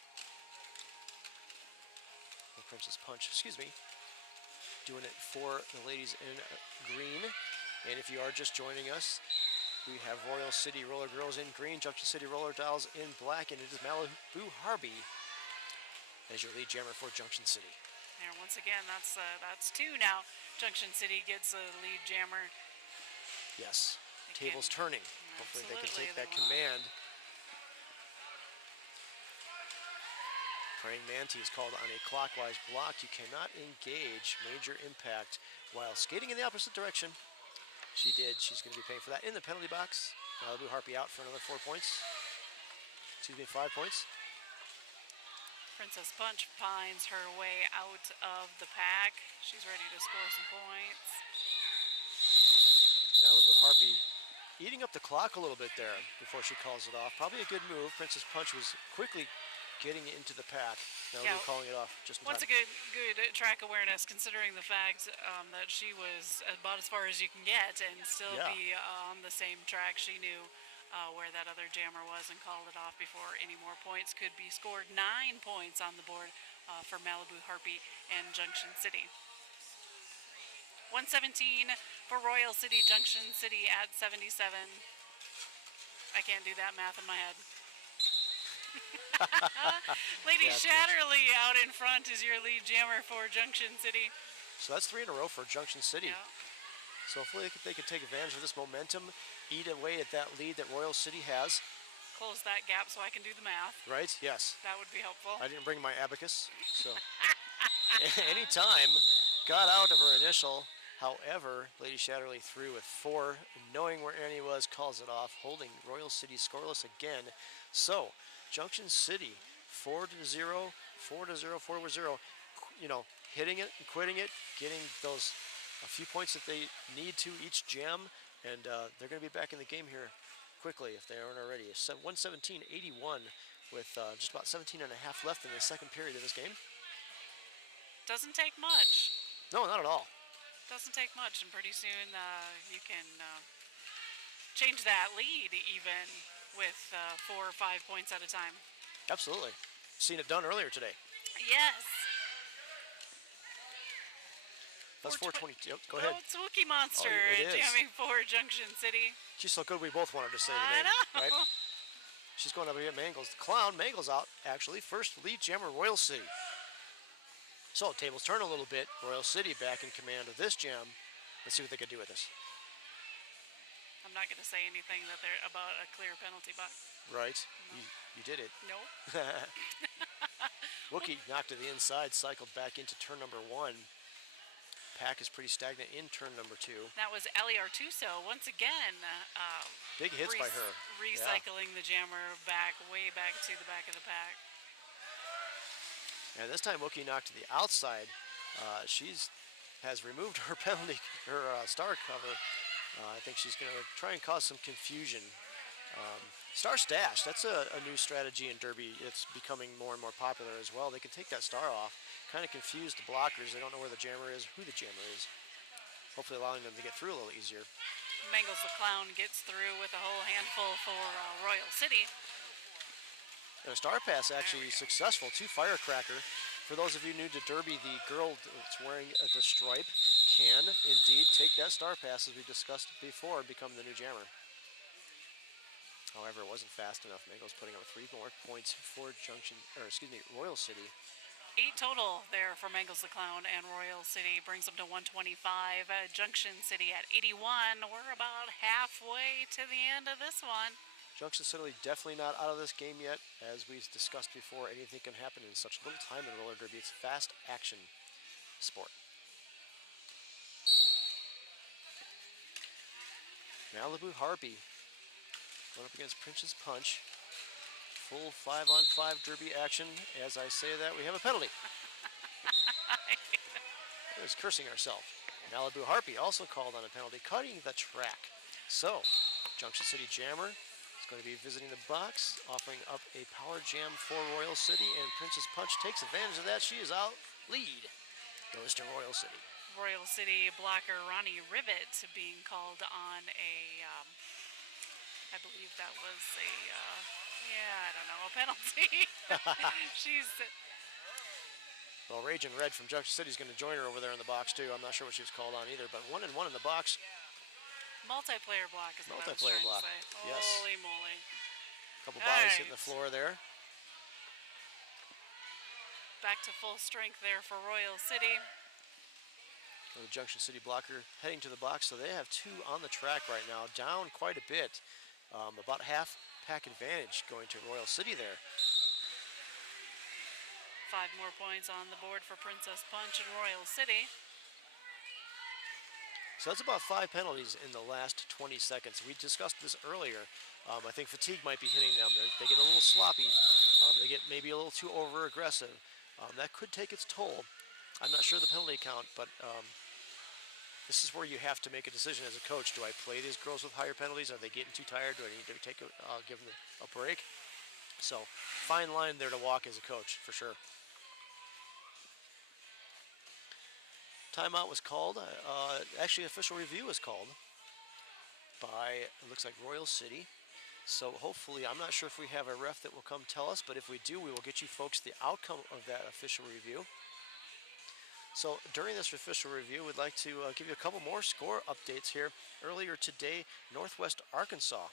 Or Princess Punch, excuse me. Doing it for the ladies in green. And if you are just joining us, we have Royal City Roller Girls in green, Junction City Roller Dolls in black, and it is Malibu Harvey as your lead jammer for Junction City. And once again, that's two now. Junction City gets a lead jammer. Yes, tables turning. Hopefully they can take that will. command. Praying Mantis is called on a clockwise block. You cannot engage major impact while skating in the opposite direction. She did. She's going to be paying for that in the penalty box. Malibu Harpy out for another 4 points. Excuse me, 5 points. Princess Punch finds her way out of the pack. She's ready to score some points. Malibu Harpy eating up the clock a little bit there before she calls it off. Probably a good move. Princess Punch was quickly getting into the pack. Malibu calling it off just in time. Once a good track awareness, considering the fact that she was about as far as you can get and still be on the same track. She knew where that other jammer was and called it off before any more points could be scored. 9 points on the board for Malibu Harpy and Junction City. 117 for Royal City, Junction City at 77. I can't do that math in my head. Lady Shatterly out in front is your lead jammer for Junction City. So that's 3 in a row for Junction City. Yeah. So hopefully they can take advantage of this momentum, eat away at that lead that Royal City has. Close that gap so I can do the math. Right? Yes. That would be helpful. I didn't bring my abacus, so anytime got out of her initial. However, Lady Shatterly threw with 4, knowing where Annie was, calls it off, holding Royal City scoreless again. So Junction City 4-0, 4-0, 4-0. You know, hitting it and quitting it, getting those a few points that they need to each jam, and they're going to be back in the game here quickly if they aren't already. 117-81 with just about 17 and a half left in the second period of this game. Doesn't take much. No, not at all. Doesn't take much, and pretty soon you can change that lead even with 4 or 5 points at a time. Absolutely. Seen it done earlier today. Yes. That's 420. Go ahead. Oh, it's Wookie Monster jamming for Junction City. She's so good we both wanted to say the I name. know. Right? She's going up against Mangles. The Clown, Mangles out, actually. First lead jammer, Royal City. So, tables turn a little bit. Royal City back in command of this jam. Let's see what they can do with this. I'm not going to say anything that they're about a clear penalty box. Right. You did it. No. Wookie knocked to the inside, cycled back into turn number 1. Pack is pretty stagnant in turn number 2. That was Ali Artuso once again. Big hits by her. Recycling the jammer way back to the back of the pack. And this time Wookie knocked to the outside. Has removed her penalty, her star cover. I think she's going to try and cause some confusion. Star stash, that's a new strategy in Derby. It's becoming more and more popular as well. They can take that star off, kind of confuse the blockers. They don't know where the jammer is, who the jammer is. Hopefully allowing them to get through a little easier. Mangles the Clown gets through with a whole handful for Royal City. And a star pass actually successful to Firecracker. For those of you new to Derby, the girl that's wearing the stripe can indeed take that star pass, as we discussed before, and become the new jammer. However, it wasn't fast enough. Mangles putting up 3 more points for Royal City. 8 total there for Mangles the Clown, and Royal City brings them to 125. Junction City at 81. We're about halfway to the end of this one. Junction City definitely not out of this game yet. As we've discussed before, anything can happen in such little time in roller derby. It's fast action sport. Malibu Harpy going up against Princess Punch. Full 5-on-5 derby action. As I say that, we have a penalty. There's cursing ourselves. Malibu Harpy also called on a penalty, cutting the track. So, Junction City Jammer is going to be visiting the box, offering up a power jam for Royal City, and Princess Punch takes advantage of that. She is out. Lead goes to Royal City. Royal City blocker Ronnie Rivet being called on I believe that was a penalty. Well, Raging Red from Junction City is going to join her over there in the box too. I'm not sure what she was called on either, but 1-1 in the box. Multiplayer block is what Multiplayer I was block. trying to say. Yes. Holy moly. Couple bodies hitting the floor there. Back to full strength there for Royal City. The Junction City blocker heading to the box, so they have 2 on the track right now, down quite a bit. About half pack advantage going to Royal City there. 5 more points on the board for Princess Punch and Royal City. So that's about 5 penalties in the last 20 seconds. We discussed this earlier. I think fatigue might be hitting them. They get a little sloppy. They get maybe a little too over-aggressive. That could take its toll. I'm not sure the penalty count, but this is where you have to make a decision as a coach. Do I play these girls with higher penalties? Are they getting too tired? Do I need to give them a break? So, fine line there to walk as a coach, for sure. Timeout was called. Actually, official review was called by, it looks like, Royal City. So hopefully, I'm not sure if we have a ref that will come tell us, but if we do, we will get you folks the outcome of that official review. So during this official review, we'd like to give you a couple more score updates here. Earlier today, Northwest Arkansas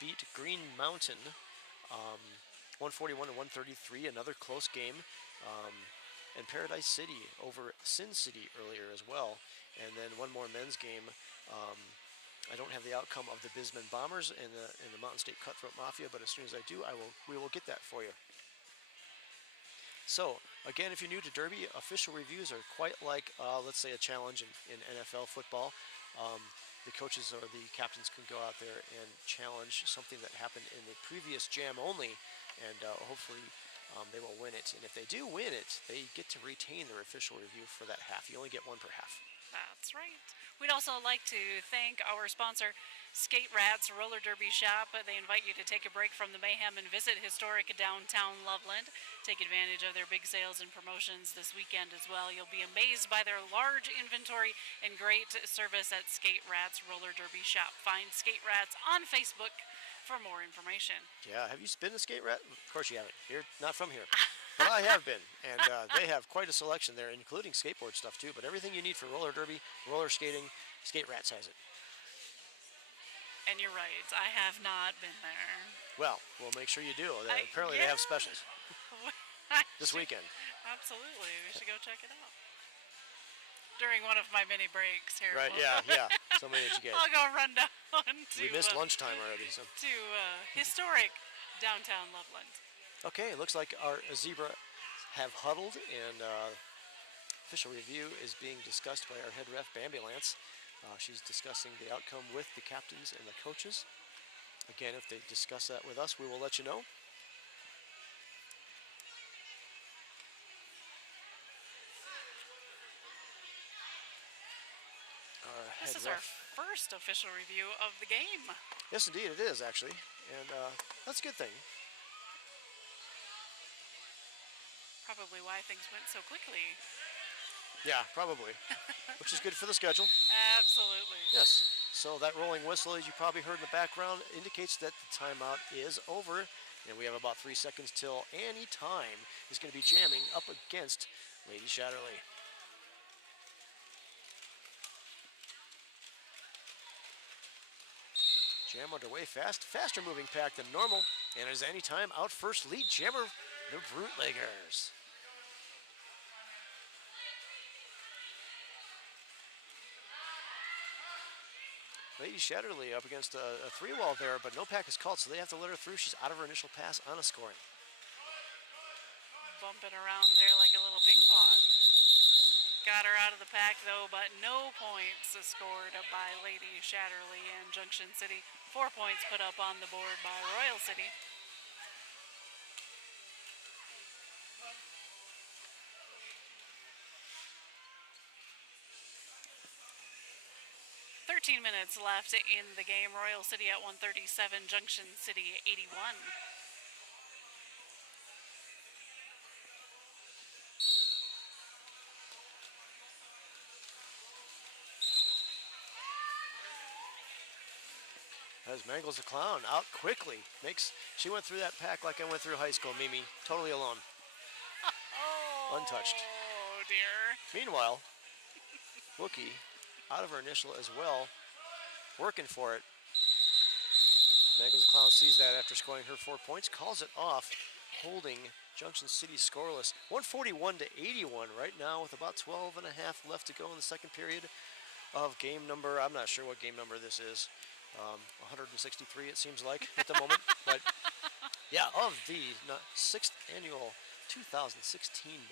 beat Green Mountain 141 to 133, another close game. And Paradise City over Sin City earlier as well. And then one more men's game. I don't have the outcome of the Bisman Bombers and the Mountain State Cutthroat Mafia, but as soon as I do, we will get that for you. So, again, if you're new to Derby, official reviews are quite like, let's say, a challenge in NFL football. The coaches or the captains can go out there and challenge something that happened in the previous jam only, and hopefully they will win it. And if they do win it, they get to retain their official review for that half. You only get one per half. That's right. We'd also like to thank our sponsor, Skate Rats Roller Derby Shop. They invite you to take a break from the mayhem and visit historic downtown Loveland. Take advantage of their big sales and promotions this weekend as well. You'll be amazed by their large inventory and great service at Skate Rats Roller Derby Shop. Find Skate Rats on Facebook for more information. Yeah, have you been to Skate Rat? Of course you haven't. You're not from here. But I have been, and they have quite a selection there, including skateboard stuff too. But everything you need for roller derby, roller skating, Skate Rats has it. And you're right, I have not been there. Well, we'll make sure you do. Apparently they have specials this weekend. Absolutely, we should go check it out during one of my mini breaks here. Right? Yeah. So many did you get? I'll go run down to, We missed lunchtime already. So. historic downtown Loveland. Okay, it looks like our zebra have huddled, and official review is being discussed by our head ref, Bambi Lance. She's discussing the outcome with the captains and the coaches. Again, if they discuss that with us, we will let you know. This is our first official review of the game. Yes, indeed, it is, actually. And that's a good thing. Probably why things went so quickly. Yeah, probably. Which is good for the schedule. Absolutely. Yes. So that rolling whistle, as you probably heard in the background, indicates that the timeout is over. And we have about 3 seconds till Annie Time is going to be jamming up against Lady Shatterley. Jam underway fast, faster moving pack than normal. And as Annie Time out first, lead jammer, the Bootleggers. Lady Shatterley up against a 3-wall there, but no pack is called, so they have to let her through. She's out of her initial pass on a scoring. Bumping around there like a little ping pong. Got her out of the pack though, but no points scored by Lady Shatterley and Junction City. 4 points put up on the board by Royal City. Minutes left in the game. Royal City at 137, Junction City 81. As Mangles the Clown out quickly. She went through that pack like I went through high school, Mimi. Totally alone. Untouched. Oh, dear. Meanwhile, Wookie, out of her initial as well, working for it. Mangles the Clown sees that after scoring her 4 points, calls it off, holding Junction City scoreless. 141 to 81 right now with about 12 and a half left to go in the second period of game number, I'm not sure what game number this is. 163 it seems like at the moment. But yeah, of the 6th annual 2016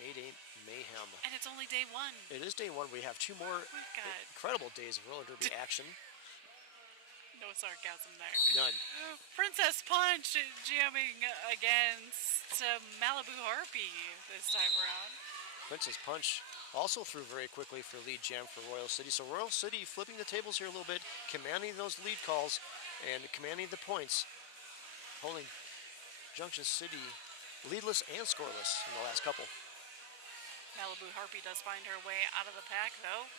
Mayday Mayhem. And it's only day one. It is day one. We have 2 more incredible days of roller derby action. No sarcasm there. None. Princess Punch jamming against Malibu Harpy this time around. Princess Punch also threw very quickly for lead jam for Royal City. So Royal City flipping the tables here a little bit, commanding those lead calls and commanding the points, holding Junction City leadless and scoreless in the last couple. Malibu Harpy does find her way out of the pack though.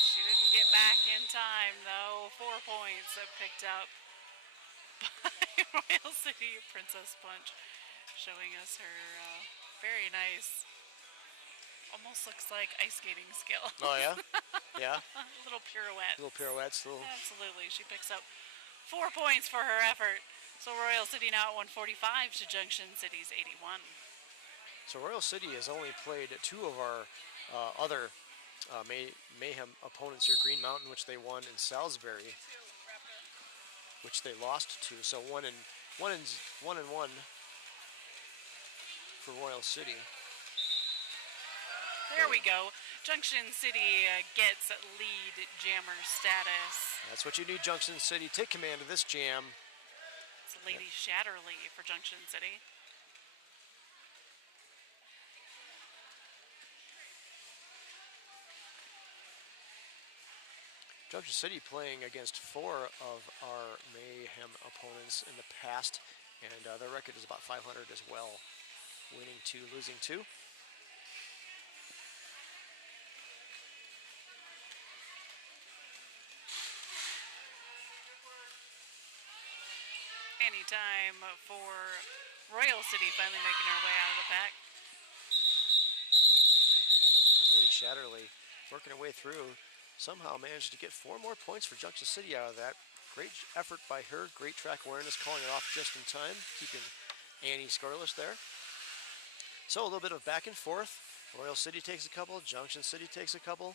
She didn't get back in time though. 4 points picked up by Royal City. Princess Punch showing us her very nice, almost looks like ice skating skill. Oh yeah? Yeah? Little pirouettes. Little pirouettes. Absolutely. She picks up 4 points for her effort. So Royal City now at 145 to Junction City's 81. So Royal City has only played 2 of our other Mayhem opponents here. Green Mountain, which they won, and Salisbury, which they lost to. So one and one for Royal City. There we go. Junction City gets lead jammer status. That's what you need, Junction City. Take command of this jam. It's Lady Shatterley for Junction City. Junction City playing against 4 of our Mayhem opponents in the past, and their record is about 500 as well. Winning 2, losing 2. Anytime for Royal City finally making her way out of the pack. Lady Shatterley working her way through. Somehow managed to get 4 more points for Junction City out of that. Great effort by her. Great track awareness, calling it off just in time, keeping Annie scoreless there. So a little bit of back and forth. Royal City takes a couple. Junction City takes a couple.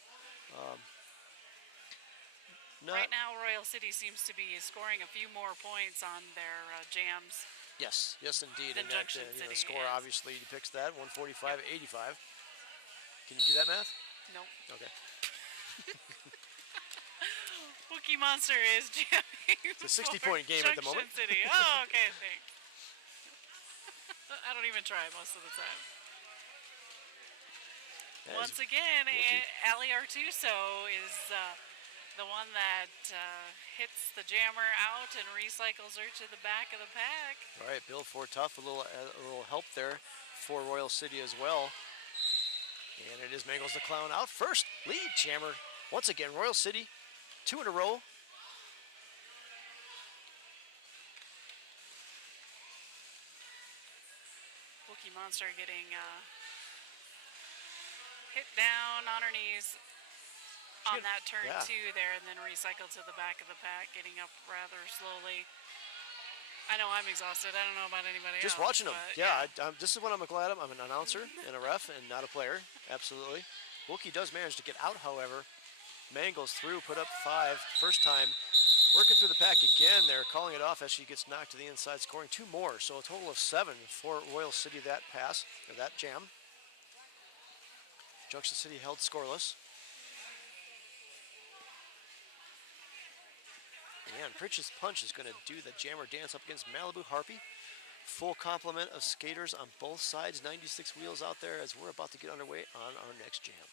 Not, Right now, Royal City seems to be scoring a few more points on their jams. yes, yes, indeed. than And that Junction the City score is. obviously depicts that 145-85. Can you do that math? Nope. Okay. Wookie Monster is jamming. It's a 60-point game at the moment. Junction City. Oh, okay, thanks. I don't even try most of the time. That Once is again, Wookie. Ali Artuso is the one that hits the jammer out and recycles her to the back of the pack. All right, Bill Fortuff, a little help there for Royal City as well. And it is Mangles the Clown out first. Lead jammer. Once again, Royal City, 2 in a row. Wookie Monster getting hit down on her knees on that turn yeah. 2 there, and then recycled to the back of the pack, getting up rather slowly. I know I'm exhausted. I don't know about anybody Just else. watching them. Yeah, this is what I'm glad I'm an announcer and a ref and not a player. Absolutely. Wookie does manage to get out, however. Mangles through, put up 5 first time. Working through the pack again. They're calling it off as she gets knocked to the inside, scoring 2 more. So a total of 7 for Royal City that pass, or that jam. Junction City held scoreless. And Pritch's Punch is going to do the jammer dance up against Malibu Harpy. Full complement of skaters on both sides. 96 wheels out there as we're about to get underway on our next jam.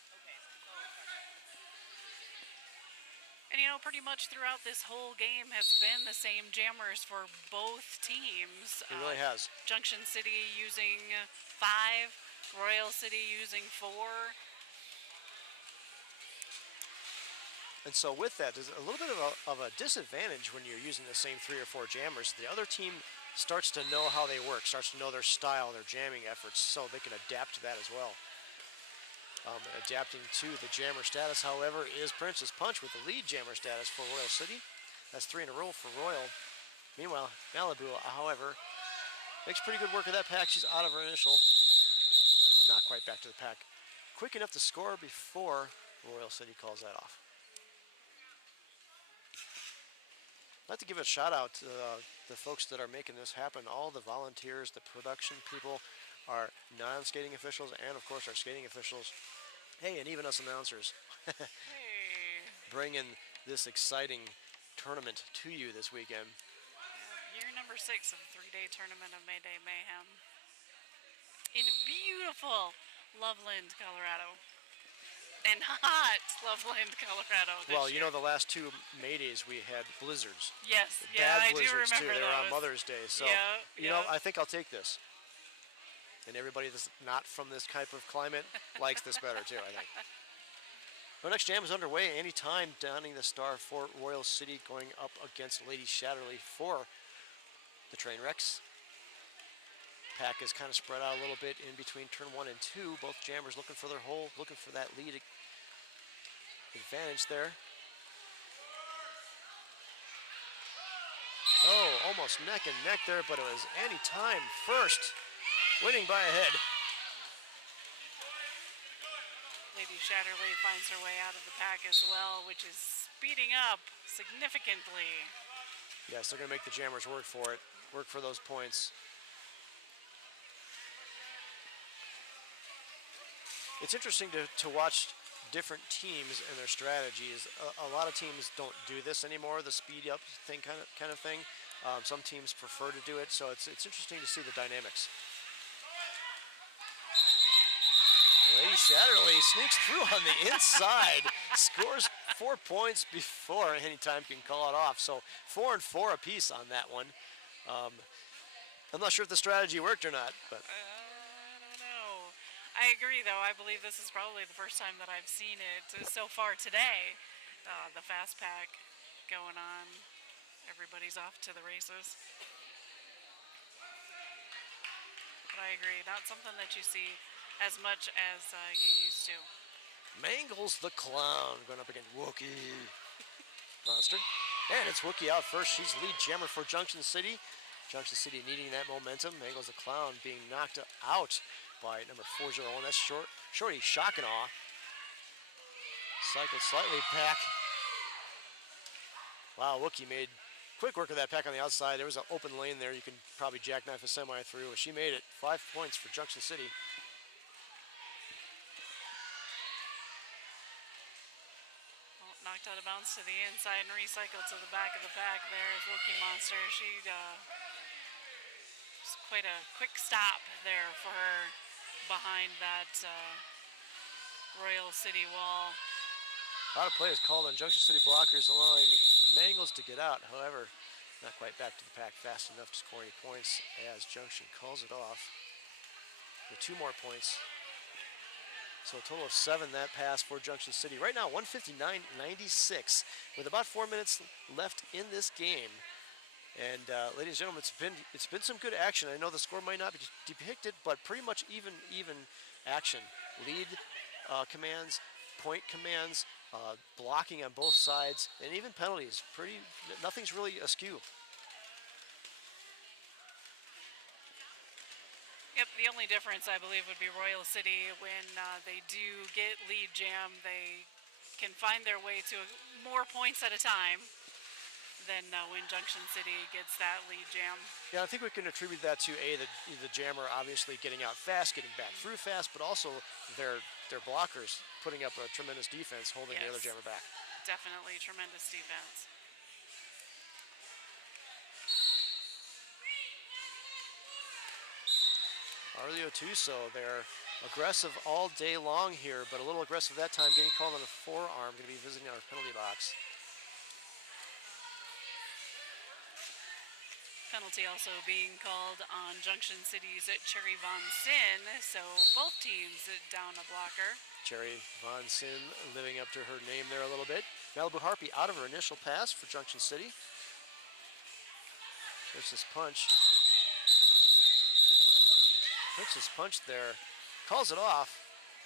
And pretty much throughout this whole game has been the same jammers for both teams. It really has. Junction City using 5, Royal City using 4. And so with that, there's a little bit of a disadvantage when you're using the same 3 or 4 jammers. The other team starts to know how they work, starts to know their style, their jamming efforts, so they can adapt to that as well. Adapting to the jammer status, however, is Princess Punch with the lead jammer status for Royal City. That's 3 in a row for Royal. Meanwhile, Malibu, however, makes pretty good work of that pack. She's out of her initial, but not quite back to the pack. Quick enough to score before Royal City calls that off. I'd like to give a shout out to the folks that are making this happen, all the volunteers, the production people, our non-skating officials, and of course our skating officials. Hey, and even us announcers. Hey. Bringing this exciting tournament to you this weekend. Year number 6 of the 3-day tournament of Mayday Mayhem in beautiful Loveland, Colorado. And hot Loveland, Colorado. Well, you know, the last 2 Maydays we had blizzards. Yes, Bad I do blizzards remember too. They those. were on Mother's Day, so you know, I think I'll take this. And everybody that's not from this type of climate likes this better too, I think. Our next jam is underway. Anytime donning the star for Royal City, going up against Lady Shatterly for the Trainwrecks. Pack is kind of spread out a little bit in between turn 1 and 2. Both jammers looking for their hole, looking for that lead advantage there. Oh, almost neck and neck there, but it was Anytime first, winning by a head. Lady Shatterly finds her way out of the pack as well, which is speeding up significantly. Yes, they're going to make the jammers work for it, work for those points. It's interesting to watch different teams and their strategies. A lot of teams don't do this anymore, the speed up thing kind of thing. Some teams prefer to do it, so it's interesting to see the dynamics. Lady Shatterly sneaks through on the inside, scores 4 points before Anytime can call it off. So 4 and 4 apiece on that one. I'm not sure if the strategy worked or not, but. I agree, though. I believe this is probably the first time that I've seen it so far today. The fast pack going on. Everybody's off to the races. But I agree, not something that you see as much as you used to. Mangles the Clown going up against Wookie Monster. And it's Wookie out first. She's lead jammer for Junction City. Junction City needing that momentum. Mangles the Clown being knocked out by number 401. That's Shorty Shockenaw. Cycled slightly back. Wow, Wookie made quick work of that pack on the outside. There was an open lane there. You can probably jackknife a semi through. She made it. 5 points for Junction City. Well, knocked out of bounds to the inside and recycled to the back of the pack. There's Wookie Monster. She was quite a quick stop there for her behind that Royal City wall. A lot of plays called on Junction City blockers, allowing Mangles to get out. However, not quite back to the pack fast enough to score any points as Junction calls it off with 2 more points. So a total of 7 that pass for Junction City. Right now, 159-96 with about 4 minutes left in this game. And ladies and gentlemen, it's been some good action. I know the score might not be depicted, but pretty much even action. Lead commands, point commands, blocking on both sides, and even penalties. Nothing's really askew. Yep, the only difference I believe would be Royal City when they do get lead jam, they can find their way to more points at a time than when Junction City gets that lead jam. Yeah, I think we can attribute that to the jammer obviously getting out fast, getting back through fast, but also their blockers putting up a tremendous defense, holding the other jammer back. Definitely tremendous defense. Arleo Tuso, they're aggressive all day long here, but a little aggressive that time, getting called on a forearm, going to be visiting our penalty box. Penalty also being called on Junction City's Cherry Von Sin, so both teams down a blocker. Cherry Von Sin living up to her name there a little bit. Malibu Harpy out of her initial pass for Junction City. There's this punch. Hits his punch there. Calls it off.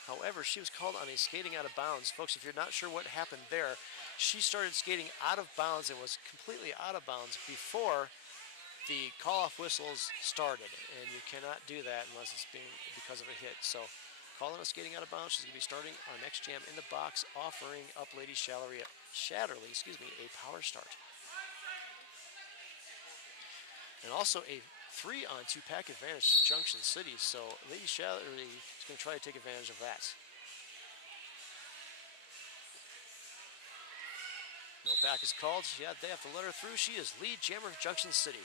However, she was called on a skating out of bounds. Folks, if you're not sure what happened there, she started skating out of bounds and was completely out of bounds before the call-off whistles started, and you cannot do that unless it's being because of a hit. So, calling a skating out of bounds. She's going to be starting our next jam in the box, offering up Lady Shatterly, a power start. And also a 3-on-2 pack advantage to Junction City. So, Lady Shatterly is going to try to take advantage of that. No back is called. Yeah, they have to let her through. She is lead jammer of Junction City.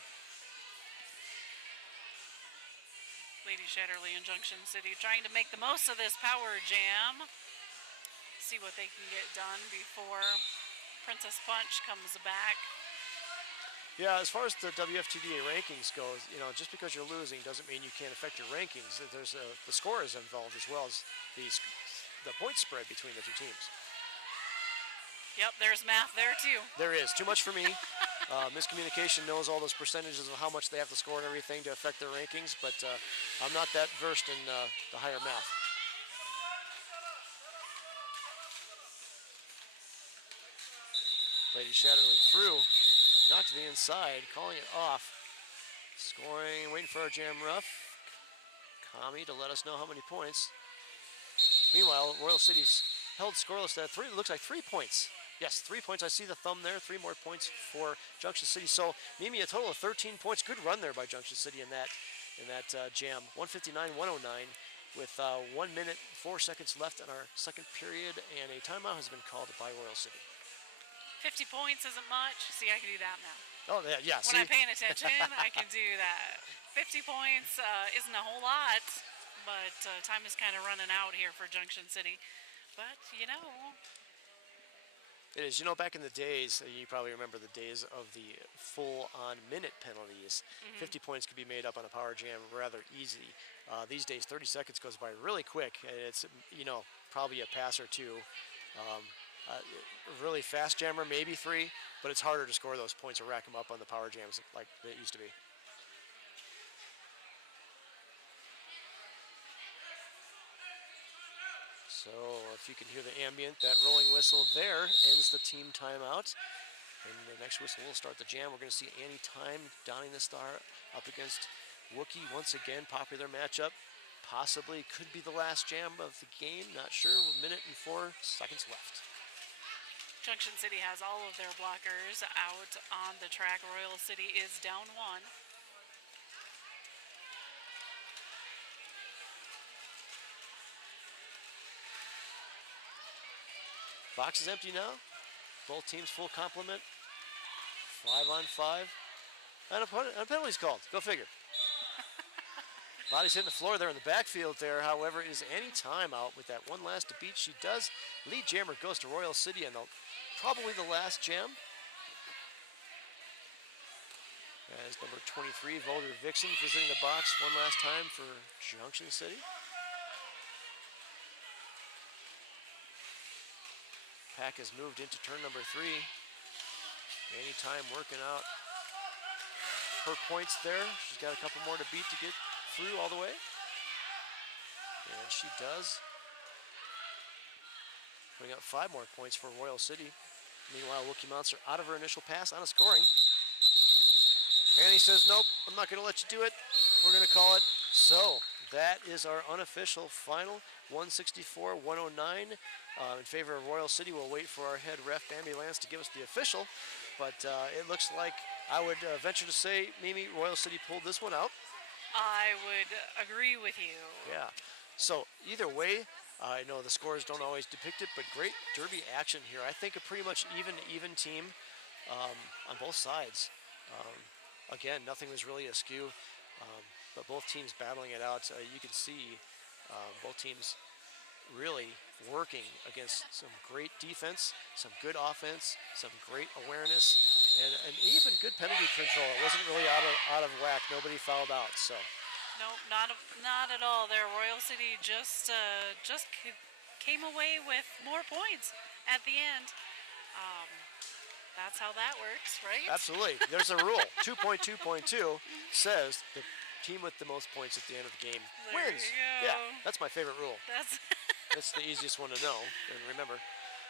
Lady Shatterly in Junction City trying to make the most of this power jam. See what they can get done before Princess Punch comes back. Yeah, as far as the WFTDA rankings go, just because you're losing doesn't mean you can't affect your rankings. The score is involved as well as the point spread between the two teams. Yep, there's math there too. There is. Too much for me. Miscommunication knows all those percentages of how much they have to score and everything to affect their rankings, but I'm not that versed in the higher math. Lady Shatterly through, knocked to the inside, calling it off. Scoring, waiting for our jam rough. Kami to let us know how many points. Meanwhile, Royal City's held scoreless at 3. It looks like 3 points. Yes, 3 points. I see the thumb there. 3 more points for Junction City. So, Mimi, a total of 13 points. Good run there by Junction City in that jam. 159-109 with 1 minute, 4 seconds left in our second period, and a timeout has been called by Royal City. 50 points isn't much. See, I can do that now. Oh, yeah. When I'm paying attention, I can do that. 50 points isn't a whole lot, but time is kind of running out here for Junction City. But, It is. Back in the days, you probably remember the days of the full-on minute penalties. 50 points could be made up on a power jam rather easy. These days, 30 seconds goes by really quick, and it's, probably a pass or two. Really fast jammer, maybe 3, but it's harder to score those points or rack them up on the power jams like they used to be. So if you can hear the ambient, that rolling whistle there ends the team timeout. And the next whistle will start the jam. We're going to see Annie Time donning the star up against Wookie once again. Popular matchup. possibly could be the last jam of the game. Not sure. A minute and 4 seconds left. Junction City has all of their blockers out on the track. Royal City is down 1. Box is empty now. Both teams full complement. 5 on 5. And a penalty's called. Go figure. Body's hitting the floor there in the backfield there. However, is any timeout with that one last to beat. She does. Lead jammer goes to Royal City and probably the last jam. As number 23, Vulgar Vixen, visiting the box one last time for Junction City. Pack has moved into turn number 3. Anytime working out her points there. She's got a couple more to beat to get through all the way. And she does. Putting up 5 more points for Royal City. Meanwhile, Wookie Monster out of her initial pass on a scoring. And he says, nope, I'm not going to let you do it. We're going to call it. So that is our unofficial final, 164-109 in favor of Royal City. We'll wait for our head ref, Bambi Lance, to give us the official. But it looks like I would venture to say, Mimi, Royal City pulled this one out. I would agree with you. Yeah. So either way, I know the scores don't always depict it, but great derby action here. I think a pretty much even team on both sides. Again, nothing was really askew, but both teams battling it out. You can see both teams really working against some great defense, some good offense, some great awareness, and even good penalty control. It wasn't really out of whack. Nobody fouled out. So. No, not at all. There, Royal City just came away with more points at the end. That's how that works, right? Absolutely. There's a rule. 2.2.2 says the team with the most points at the end of the game wins. Yeah, that's my favorite rule. That's the easiest one to know and remember.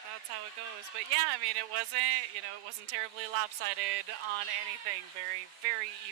That's how it goes. But yeah, I mean, it wasn't terribly lopsided on anything. Very, very even.